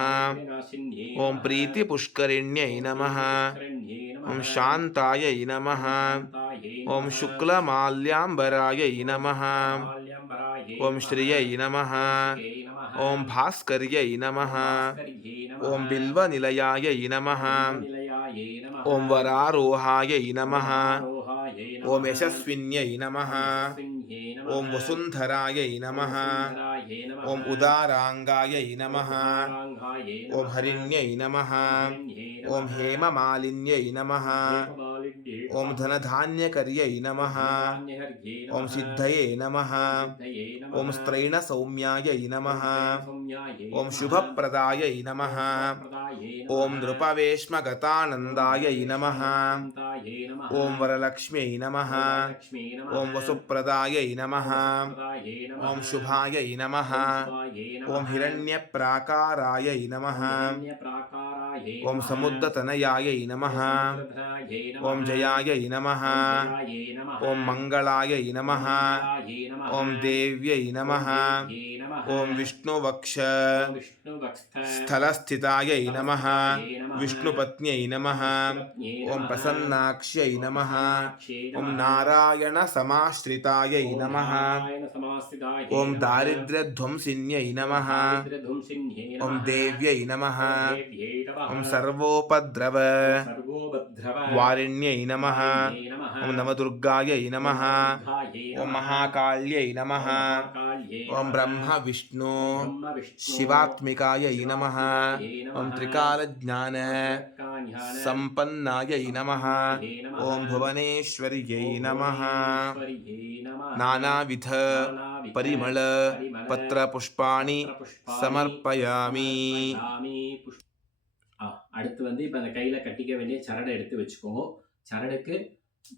नाशिन्यै ॐ नमः प्रीतिपुष्करिण्यै नमः पुष्करिण्यै नमः ॐ शान्तायै नमः शान्तायै ॐ नमः शुक्लमाल्याम्बरायै नमः माल्यम्बरायै ॐ नमः श्रियै नमः श्रियै नमः ॐ भास्कर्यै नमः भास्कर्यै नमः ॐ बिल्वनिलयायै नमः निलयायै नमः ॐ वरारोहायै नमः वरारोहायै ॐ नमः यशस्विन्यै नमः यशस्विन्यै नमः ॐ वसुन्धरायै नमः वसुन्धरायै नमः ॐ उदाराङ्गायै नमः उदाराङ्गायै ॐ नमः हरिण्यै नमः हरिण्यै ॐ नमः हेममालिन्यै नमः हेममालिन्यै ॐ नमः धनधान्यकर्यै नमः धान्यहर्यै ॐ नमः सिद्धये नमः सिद्धये नमः ॐ स्त्रैणसौम्यायै नमः सौम्यायै ॐ शुभप्रदायै नमः प्रदायै ॐ नृपवेश्मगतानन्दायै नमः नमः नमः ॐ वरलक्ष्म्यै नमः वरलक्ष्म्यै नमः ॐ वसुप्रदायै नमः प्रदायै नमः ॐ शुभायै नमः शुभायै नमः ॐ हिरण्यप्राकारायै नमः हिरण्यप्राकारायै ॐ नमः समुद्रतनयायै नमः समुद्रधरायै नमः ॐ जयायै नमः जयायै नमः ॐ मङ्गलायै नमः मङ्गलायै नमः ॐ देव्यै नमः देव्यै नमः ॐ विष्णुवक्ष विष्णुभक्स्थलस्थितायै स्थलस्थितायै नमः नमः विष्णुपत्न्यै नमः पत्न्यै ॐ नमः प्रसन्नाक्ष्यै नमः प्रसन्नाक्ष्यै ॐ नमः नारायणसमाश्रितायै ॐ नमः नारायणसमास्थितायै ॐ नमः दारिद्र्यध्वंसिन्यै नमः दारिद्र्यध्वंसिन्यै ॐ नमः देव्यै नमः देव्यै नमः ॐ सर्वोपद्रव सर्वोपद्रव वारिण्यै नमः वारिण्यै नमः ॐ नवदुर्गायै नमः दुर्गायै ॐ नमः महाकाल्यै नमः महाकाल्यै ॐ नमः ब्रह्मविष्णु ब्रह्मविष्णु शिवात्मिकायै नमः शिवात्मिकायै ॐ नमः त्रिकालज्ञान त्रिकालज्ञान सम्पन्नायै नमः सम्पन्नायै नमः ॐ भुवनेश्वर्यै ॐ नमः भुवनेश्वर्यै नमः नानाविध नानाविध परिमल परिमल पत्रपुष्पाणि पत्रपुष्पाणि समर्पयामि समर्पयामि அடுத்து வந்து இப்போ அந்த கையில் கட்டிக்க வேண்டிய சரடை எடுத்து வச்சுக்கோங்க. சரடுக்கு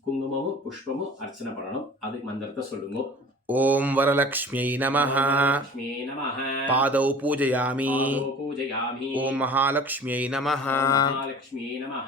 குங்குமமும் புஷ்பமும் அர்ச்சனை பண்ணணும். அதுக்கு மந்திரத்தை சொல்லுங்க. ॐ वरलक्ष्म्यै नमः லக்ஷ்மியே நமஹ पादौ पूजयामि பாதோ பூஜயாமி ॐ महालक्ष्म्यै नमः மகாலட்சுமியே நமஹ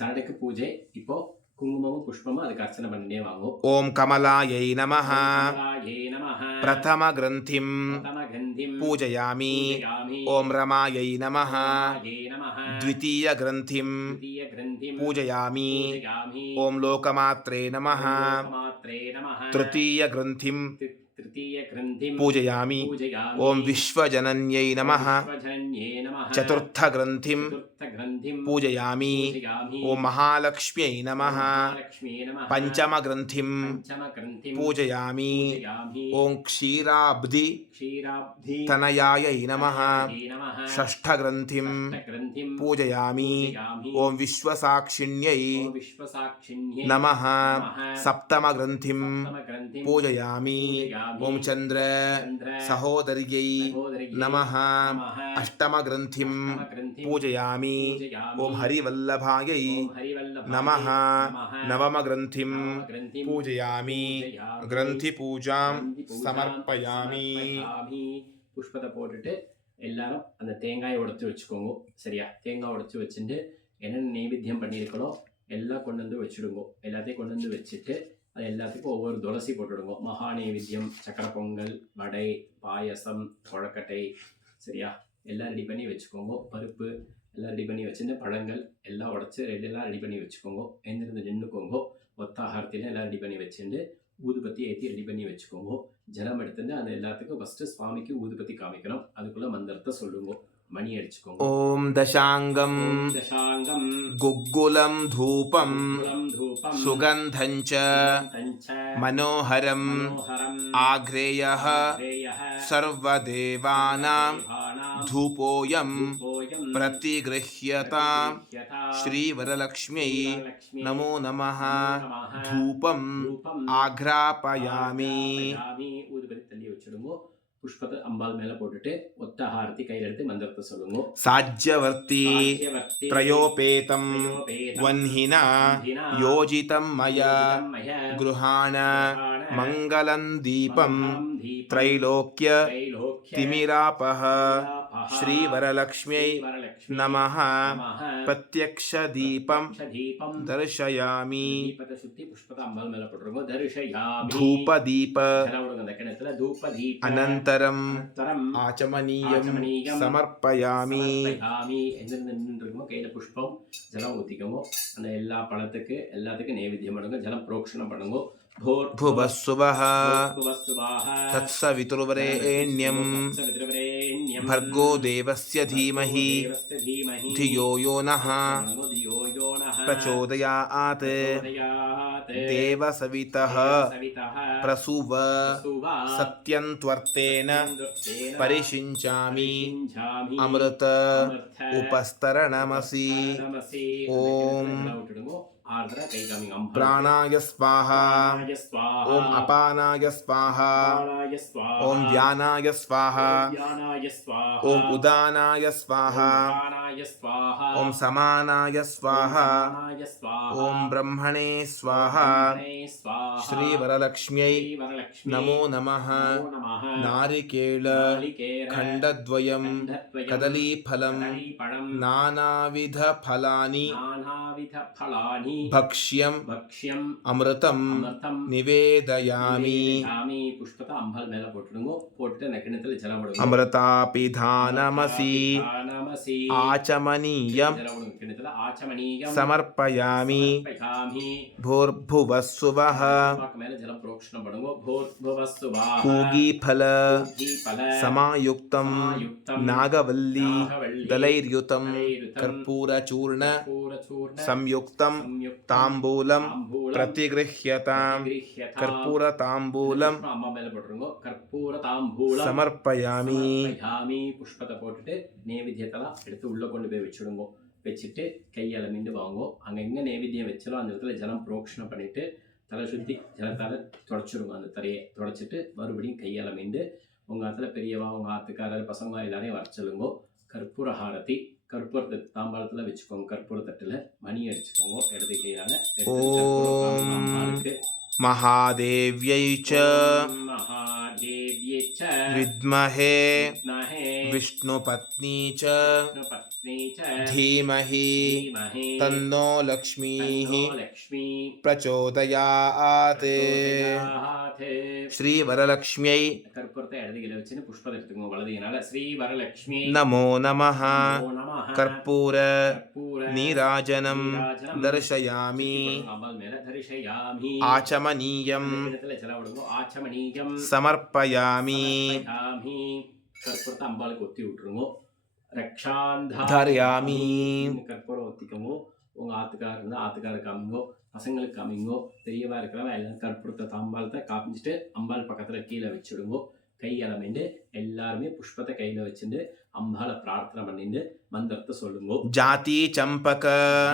சரடுக்கு பூஜை. இப்போ குங்குமமும் புஷ்பமும் அதுக்கு அர்ச்சனை பண்ணியே வாங்கோ. ॐ कमलायै नमः கமலாயே நமஹ प्रथमग्रन्थिं பிரதமகந்திம் पूजयामि பூஜயாமி ॐ रमायै नमः ரமாயே நமஹ द्वितीयग्रन्थिं द्वितीयग्रन्थिं पूजयामि पूजयामि ॐ लोकमात्रे नमः लोकमात्रे नमः तृतीयग्रन्थिं तृतीयग्रन्थिं सप्तग्रन्थिं पूजयामि पूजयामि ॐ विश्वजनन्यै नमः विश्वजनन्यै नमः चतुर्थग्रन्थिं चतुर्थग्रन्थिं पूजयामि पूजयामि ॐ महालक्ष्म्यै नमः महालक्ष्म्यै नमः पञ्चमग्रन्थिं पञ्चमग्रन्थिं पूजयामि पूजयामि ॐ क्षीराब्धि क्षीराब्धि तनयायै नमः तनयायै नमः षष्ठग्रन्थिं षष्ठग्रन्थिं पूजयामि पूजयामि ॐ विश्वसाक्षिण्यै ॐ विश्वसाक्षिण्यै नमः नमः सप्तमग्रन्थिं सप्तमग्रन्थिं पूजयामि पूजयामि ॐ चन्द्र चन्द्र सहोदर्यै सहोदर्यै नमः नमः अष्टमग्रन्थिं अष्टमग्रन्थिं पूजयामि पूजयामि ॐ हरिवल्लभायै ॐ हरिवल्लभायै नमः नमः नवमग्रन्थिं नवमग्रन्थिं पूजयामि पूजयामि ग्रन्थिपूजां ग्रन्थिपूजां समर्पयामि समर्पयामि புஷ்பத்தை போட்டுட்டு எல்லாரும் அந்த தேங்காயை உடைச்சு வச்சுக்கோங்க. சரியா? தேங்காய் உடைச்சு வச்சுட்டு என்னென்ன நைவேத்தியம் பண்ணியிருக்கணும் எல்லாம் கொண்டு வந்து வச்சுடுங்க. எல்லாத்தையும் கொண்டு வந்து வச்சுட்டு அது எல்லாத்துக்கும் ஒவ்வொரு துளசி போட்டுடுங்க. மகா நைவேத்தியம், சக்கரை பொங்கல், வடை, பாயசம், கொழக்கட்டை, சரியா? எல்லாம் ரெடி பண்ணி வச்சுக்கோங்க. பருப்பு எல்லாம் ரெடி பண்ணி வச்சுட்டு பழங்கள் எல்லாம் உடச்சி எல்லாம் ரெடி பண்ணி வச்சுக்கோங்க. எழுந்திருந்து நின்றுக்கோங்க. ஒத்த ஆகாரத்தில் எல்லாம் ரெடி பண்ணி வச்சுட்டு ஊதுபத்தி ஏற்றி ரெடி பண்ணி வச்சுக்கோங்க. ஜலம் எடுத்துட்டு அந்த எல்லாத்துக்கும் ஃபஸ்ட்டு சுவாமிக்கு ஊதுபத்தி காமிக்கணும். அதுக்குள்ளே மந்திரத்தை சொல்லுங்க. மணி அடிச்சுக்கோங்க. ॐ दशाङ्गं दशाङ्गं गुग्गुलं धूपं कुलं धूपं सुगन्धं च तञ्च मनोहरम् मनोहरम् आग्रेयः श्रेयः सर्वदेवानां देवानां धूपोऽयं धूपोऽयं प्रतिगृह्यतां प्रतिगृह्यतां श्रीवरलक्ष्म्यै श्रीवरलक्ष्म्यै नमो नमः नमः धूपं धूपम् आघ्रापयामि ஆக்ராபயாமி. ஊதுபத்தி தள்ளி வச்சிடுங்க. புஷ்பத்தை அம்பாள் மேல போட்டுட்டு ஒத்த ஆரத்தி கையில எடுத்து மந்திரத்தை சொல்லுங்க. साज्यवर्ती சாட்சியவர்த்தி प्रयोपेतं பிரயோபேதம் वह्निना वह्निना योजितं मया யோஜிதம் மய गृहाण गृहाण मङ्गलं दीपं மங்களம் தீபம் त्रैलोक्य त्रैलोक्य तिमिरापः तिमिरापः श्रीवरलक्ष्म्यै श्रीवरलक्ष्म्यै नमः नमः प्रत्यक्षदीपं प्रत्यक्षदीपं दर्शयामि தீபத்தை சுத்தி புஷ்பத்தை அம்பாள் மேல போட்டுருங்க. தரிசயாமி. धूपदीप ஜலம் விடுங்க அந்த கிணத்துல. தூபதீப अनन्तरम् அனந்தரம் आचमनीयं ஆச்சமனீயம் समर्पयामि சமர்ப்பயாமி. எந்திருந்து நின்றுருக்கோமோ கையில புஷ்பம் ஜலம் ஊத்திக்கோங்க. அந்த எல்லா பழத்துக்கு எல்லாத்துக்கும் நைவேத்தியம் பண்ணுங்க. ஜலம் புரோக்ஷணம் பண்ணுங்க. भुवस्सुवः भुवस्सुवाः तत्सवितुर्वरेण्यं तत्सवितुर्वरेण्यं भर्गो देवस्य धीमहि देवस्य धीमहि धियो यो नः धियो यो नः प्रचोदयात् प्रचोदयात् देवसवितः सवितः प्रसूव सुवा सत्यं त्वर्तेन सत्यं परिषिञ्चामि परिषिञ्चामि अमृत अमृत उपस्तरणमसि नमसि. ॐ आर्द्र कई कामिंग अम्भा प्राणाय स्वाहा प्राणाय स्वाहा ॐ अपानाय स्वाहा अपानाय स्वाहा ॐ व्यानाय स्वाहा ॐ व्यानाय स्वाहा ॐ उदानाय स्वाहा ॐ उदानाय स्वाहा ॐ समानाय स्वाहा समानाय स्वाहा ॐ ब्रह्मणे स्वाहा ब्रह्मणे स्वाहा श्रीवरलक्ष्म्यै श्रीवरलक्ष्म्यै नमो नमः नमो नमः नारिकेल नारिकेल खण्डद्वयं खण्डद्वयं कदलीफलं कदलीफलं नानाविधफलानि नानाविधफलानि भक्ष्यं भक्ष्यं अमृतं अमृतं निवेदयामि निवेदयामि. புஷ்பத்தை அம்பாள் மேல போட்டுடுங்க. போட்டுட்டு அந்த கிணத்துல ஜலம் விடுங்க. अमृतापिधानमसि நமசி आचमनीयं ஜலம் விடுங்க. கிணத்துல ஆச்சமனீயம் समर्पयामि சமர்ப்பயாமி. भूर्भुवस्सुवः வாக்கு மேல ஜலம் புரோக்ஷணம் பண்ணுங்க. பூர்வஸ்சுவாஹ पूगीफल பூகீபல समायुक्तं समायुक्तं नागवल्ली नागवल्ली दलैर्युतं दलैर्युतं कर्पूरचूर्ण பூரச்சூர்ண संयुक्तं संयुक्तं ताम्बूलं தாம்பூலம் प्रतिगृह्यतां प्रतिगृह्यतां. कर्पूरताम्बूलं அம்மா மேல போட்டுருங்க. கற்பூர தாம்பூலம் समर्पयामि சமர்ப்பயாமி. புஷ்பத்தை போட்டுட்டு நைவேத்தியத்தெல்லாம் எடுத்து உள்ள கொண்டு போய் வச்சுடுங்க. வச்சுட்டு கையால மீண்டு வாங்கோ. அங்க எங்க நைவேத்தியம் வச்சாலும் அந்த இடத்துல ஜலம் புரோக்ஷணம் பண்ணிட்டு தலை சுத்தி ஜலத்தால தொடச்சிடுங்க. அந்த தரையை தொடச்சிட்டு மறுபடியும் கையால மீண்டு உங்க ஆத்துல பெரியவா உங்க ஆத்துக்காரர் பசங்க எல்லாரையும் வர சொல்லுங்க. கற்பூர ஹாரதி கற்பூரத்தை தாம்பாளத்துல வச்சுக்கோங்க. கற்பூர தட்டுல மணி அடிச்சுக்கோங்க. இடது கையால எடுத்து महादेव्यै च महादेव्यै च विद्महे विद्महे विष्णुपत्नी च तस्मै च धीमहि धीमहि तन्नो लक्ष्मीः तन्नो लक्ष्मी प्रचोदयात् प्रचोदयात् श्रीवरलक्ष्म्यै கற்பூரத்தை இடது கையில வச்சுன்னு புஷ்பத்தை எடுத்துக்கோங்க வலதுகையினால ஸ்ரீ வரலட்சுமி नमो नमः நமோ நமः कर्पूर கற்பூர नीराजनं நீராஜனம் दर्शयामि அம்பாள் மேல தரிசயாமி आचमनीयं இடத்துல செலவிடுங்க ஆச்சமனீயம் समर्पयामि சமர்ப்பயாமி கற்பூரத்தை அம்பாளுக்கு ஒத்தி விட்டுருங்க ரக்ஷாந்தா धारयामि கற்பூரம் ஒத்திக்கோங்க உங்க ஆத்துக்காரர் இருந்தா ஆத்துக்காரருக்கு காமிங்கோ பசங்களுக்கு காமிங்கோ பெரியவா இருக்கிறவங்க எல்லாம் கற்பூரத்தை அம்பாளத்தை காமிச்சிட்டு அம்பாள் பக்கத்துல கீழே வச்சுடுங்கோ கை அளமிண்டு எல்லாருமே புஷ்பத்தை கையில வச்சுட்டு அம்பாளை பிரார்த்தனை பண்ணிட்டு மந்திரத்தை சொல்லுங்கோ जाति चम्पक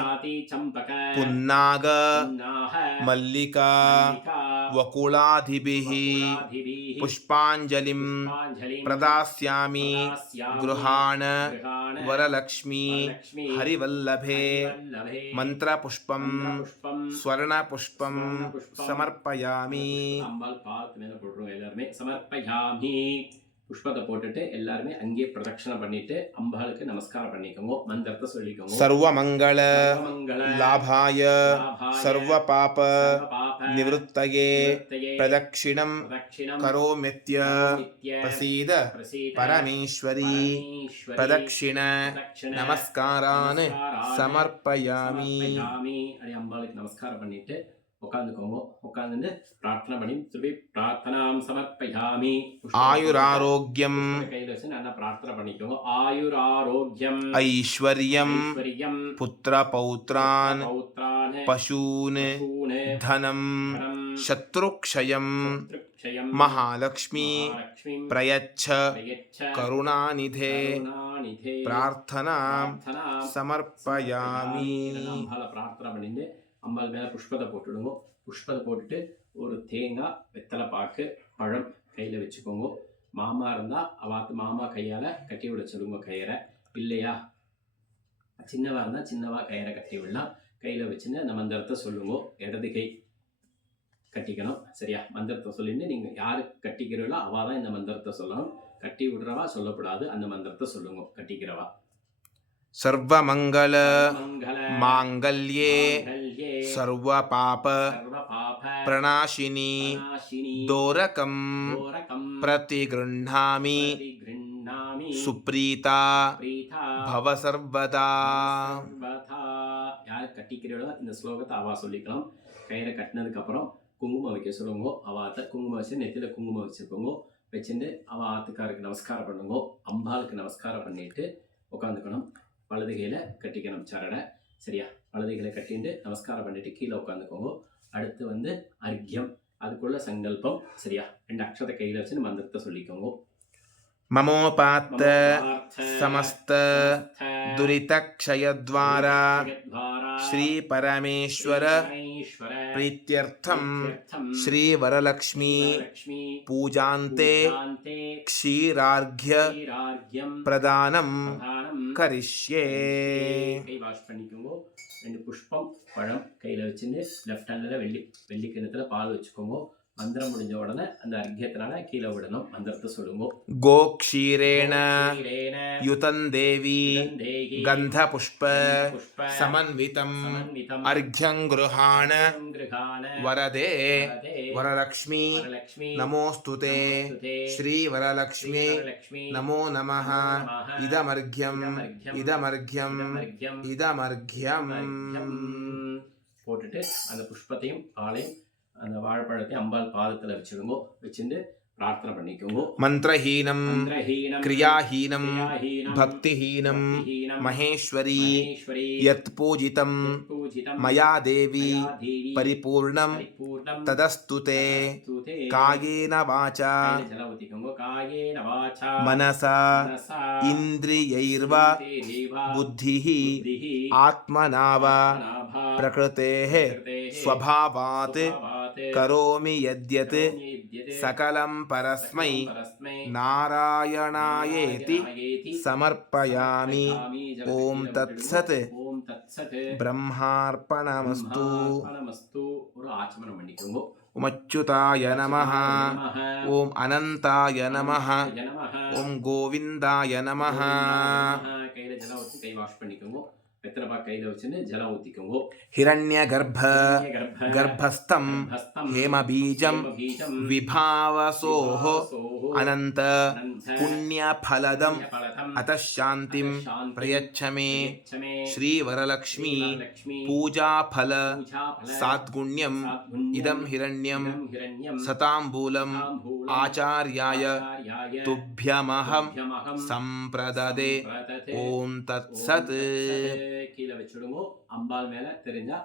ஜாதி சம்பக पुन्नाग நாக मल्लिका மல்லிகா वकुलादिभिः வகுலாதிபிः पुष्पाञ्जलिं புஷ்பாஞ்சலிம் प्रदास्यामि பிரதாஸ்யாமி गृहाण கிருஹாண वरलक्ष्मी வரலக்ஷ்மி हरिवल्लभे வல்லபே मन्त्रपुष्पं புஷ்பம் स्वर्णपुष्पं स्वर्णपुष्पं समर्पयामि அம்பாள் பாதத்து மேல போடுறோம் எல்லாருமே சமர்ப்பயாமி புஷ்பத்தை போட்டுட்டு எல்லாருமே அங்கேயே பிரதட்சணை பண்ணிட்டு அம்பாளுக்கு நமஸ்காரம் பண்ணிக்கோங்க மந்திரத்தை சொல்லிக்கோங்க सर्वमङ्गल மங்கள लाभाय லாபாய सर्वपाप சர்வபாப निवृत्तये நிவர்த்தயே प्रदक्षिणं பிரதட்சிணம் करोम्यत्य நித்ய प्रसीद பிரசீத परमेश्वरी பரமேஸ்வரி प्रदक्षिण பிரதட்சிண नमस्कारान् நமஸ்காரான் समर्पयामि சமர்ப்பயாமி அப்படி அம்பாளுக்கு நமஸ்காரம் பண்ணிட்டு உட்காந்துக்கோங்க உட்காந்துட்டு பிரார்த்தனை பண்ணி திருப்பி பிரார்த்தனாம் சமர்ப்பயாமி आयुरारोग्यं கையில வச்சு நல்லா பிரார்த்தனை பண்ணிக்கோங்க ஆயுர் ஆரோக்கியம் ऐश्वर्यं ஐஸ்வர்யம் पुत्रपौत्रान् பௌத்ரான் पशून् பூனே धनं தனம் शत्रुक्षयं சத்ருக்ஷயம் महालक्ष्मी மகாலக்ஷ்மி प्रयच्छ பிரயச்ச करुणानिधे கருணாநிதே प्रार्थनां பிரார்த்தனாம் समर्पयामि அம்பாளை பிரார்த்தனை பண்ணிட்டு அம்பாள் மேல புஷ்பத்தை போட்டுடுங்க புஷ்பத்தை போட்டுட்டு ஒரு தேங்காய் வெத்தலை பாக்கு பழம் கையில வச்சுக்கோங்க மாமா இருந்தா அவாத்து மாமா கையால கட்டி விட சொல்லுங்க கயிறை இல்லையா சின்னவா இருந்தா சின்னவா கயிறை கட்டி விடலாம் கையில வச்சுன்னு அந்த மந்திரத்தை சொல்லுங்க இடது கை கட்டிக்கணும் சரியா மந்திரத்தை சொல்லிட்டு நீங்க யாரு கட்டிக்கிறீங்களோ அவா தான் இந்த மந்திரத்தை சொல்லணும் கட்டி விடுறவா சொல்லக்கூடாது அந்த மந்திரத்தை சொல்லுங்க கட்டிக்கிறவா सर्वमङ्गल மங்கள माङ्गल्ये மாங்கல்யே सर्वपाप சர்வபாப प्रणाशिनी நாசினி दोरकं கோரகம் प्रतिगृह्णामि பிரதிகிருண்ணாமி सुप्रीता பிரீதா भव सर्वदा சர்வதா யார் கட்டிக்கிறீங்களோ இந்த ஸ்லோகத்தை அவா சொல்லிக்கலாம் கயிறை கட்டினதுக்கு அப்புறம் குங்குமம் வைக்க சொல்லுங்க அவாத்த குங்குமம் வச்சு நெத்தியில குங்குமம் வச்சுக்கோங்க வச்சுட்டு அவ ஆத்துக்காருக்கு நமஸ்காரம் பண்ணுங்க அம்பாளுக்கு நமஸ்காரம் பண்ணிட்டு உட்காந்துக்கணும் வலது கையில கட்டிக்கணும் சரடை சரியா வலது கையில கட்டிட்டு நமஸ்காரம் பண்ணிட்டு கீழே உட்காந்துக்கோங்க அடுத்து வந்து அர்க்யம் அதுக்குள்ள சங்கல்பம் சரியா 2 அக்ஷரத்தை கையில வச்சு மந்திரத்தை சொல்லிக்கோங்க ममोपात्त समस्त दुरितक्षयद्वारा श्रीपरमेश्वर प्रीत्यर्थं श्रीवरलक्ष्मी पूजान्ते क्षीरार्घ्य प्रदानं करिष्ये கை வாஷ் பண்ணிக்கோங்க 2 புஷ்பம் பழம் கையில வச்சுட்டு லெஃப்ட் ஹேண்ட்ல வெள்ளி கிணத்துல பால் வச்சுக்கோங்க மந்திரம் முடிஞ்ச உடனே அந்த அர்க்கியத்தினால கீழே விடணும் மந்திரத்தை சொல்லுங்க गोक्षीरेण युतं देवी தேகி गन्धपुष्प புஷ்ப समन्वितं சமன்விதம் अर्घ्यं गृहाण கிருஹான वरदे வரதே वरलक्ष्मी வரலக்ஷ்மி नमोऽस्तु ते நமோஸ்துதே श्रीवरलक्ष्मी வரலக்ஷ்மி नमो नमः நமः इदमर्घ्यम् इदमर्घ्यम् இதமர்க்யம் इदमर्घ्यम् போட்டுட்டு அந்த புஷ்பத்தையும் பாலையும் அந்த வாழைப்பழத்தையும் அம்பாள் பாதத்துல வச்சிடுங்க வச்சுட்டு பிரார்த்தனை பண்ணிக்கோங்க मन्त्रहीनं மந்திரஹீனம் क्रियाहीनं கிரியாஹீனம் भक्तिहीनं பக்திஹீனம் महेश्वरी மகேஸ்வரி यत्पूजितं பூஜிதம் मया देवी மயா தேவி परिपूर्णं பரிபூர்ணம் तदस्तु ते தஸ்துதே कायेन वाचा கையில ஜலம் ஊத்திக்கோங்க காயேன வாசா मनसा மனசா इन्द्रियैर्वा தேவா बुद्धिः புத்திஹி आत्मना वा ஆத்மநாபா प्रकृतेः பிரகிருதேஹ स्वभावात् சுபாவாத் करोमि यद्यत् கரோமி யத்யத் सकलं परस्मै பரஸ்மை नारायणायेति நாராயணாயேதி समर्पयामि ॐ तत्सत् ஓம் தத்சத் ब्रह्मार्पणमस्तु நமஸ்து ஒரு ஆச்சமனம் பண்ணிக்கோங்க उमच्युताय नमः ॐ अनन्ताय नमः நமஹ ॐ गोविन्दाय नमः கையில கையில் ஜலம் ஊற்றி கை வாஷ் பண்ணிக்கோங்க. வெத்தலை பாக்கு கையில் வச்சுன்னு ஜலம் ஊற்றிக்கோங்க. हिरण्यगर्भ गर्भस्थं ஹஸ்தம் हेमबीजं பீஜம் विभावसोः अनन्त அனந்த पुण्यफलदम् பலதம் अतः शान्तिं சாந்தி प्रयच्छ मे பிரயச்சமே. श्रीवरलक्ष्मी லக்ஷ்மி पूजाफल பூஜா பல साद्गुण्यम् சாத்குண்யம் इदं हिरण्यं இதம் ஹிரண்யம் सताम्बूलम् தாம்பூலம் आचार्याय ஆச்சார்யாய तुभ्यमहं துப்யமகம் सम्प्रददे சம்பிரததே. ॐ तत्सत् கீழே வச்சுடுங்க. அம்பாள் மேல தெரிஞ்சா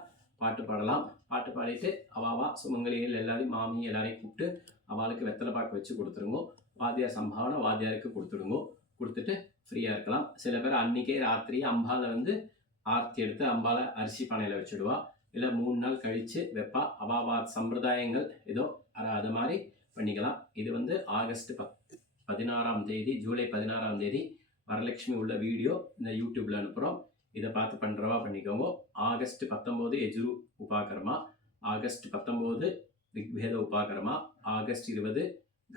பாட்டு பாடலாம். பாட்டு பாடிட்டு அவாவா சுமங்கலிகள் எல்லாரையும் மாமி எல்லாரையும் கூப்பிட்டு அவளுக்கு வெத்தலை பாக்கு வச்சு கொடுத்துருங்க. வாத்தியார் சம்பாவனை வாத்தியாருக்கு கொடுத்துடுங்க. கொடுத்துட்டு ஃப்ரீயாக இருக்கலாம். சில பேர் அன்றைக்கே ராத்திரி அம்பாவை வந்து ஆர்த்தி எடுத்து அம்பாவை அரிசி பானையில் வச்சுடுவா. இல்லை 3 நாள் கழித்து வைப்பா. அவாவா சம்பிரதாயங்கள் ஏதோ அது மாதிரி பண்ணிக்கலாம். இது வந்து ஆகஸ்ட் 16ஆம் தேதி, ஜூலை 16ஆம் தேதி வரலட்சுமி உள்ள வீடியோ இந்த யூடியூப்பில் அனுப்புகிறோம். இதை பார்த்து பண்ணுறவா பண்ணிக்கோங்க. August 19 Yajur Upakarma, August 19 Rigveda Upakarma, August 20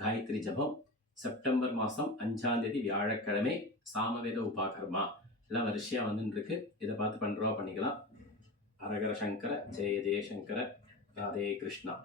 Gayatri Japam, September மாதம் 5ஆம் தேதி வியாழக்கிழமை சாமவேத உபாகரமா. எல்லாம் வரிசையாக வந்துன்னு இருக்கு. இதை பார்த்து பண்ணுறவா பண்ணிக்கலாம். ஹரஹர சங்கர, ஜெய ஜெயசங்கர, ராதே கிருஷ்ணா.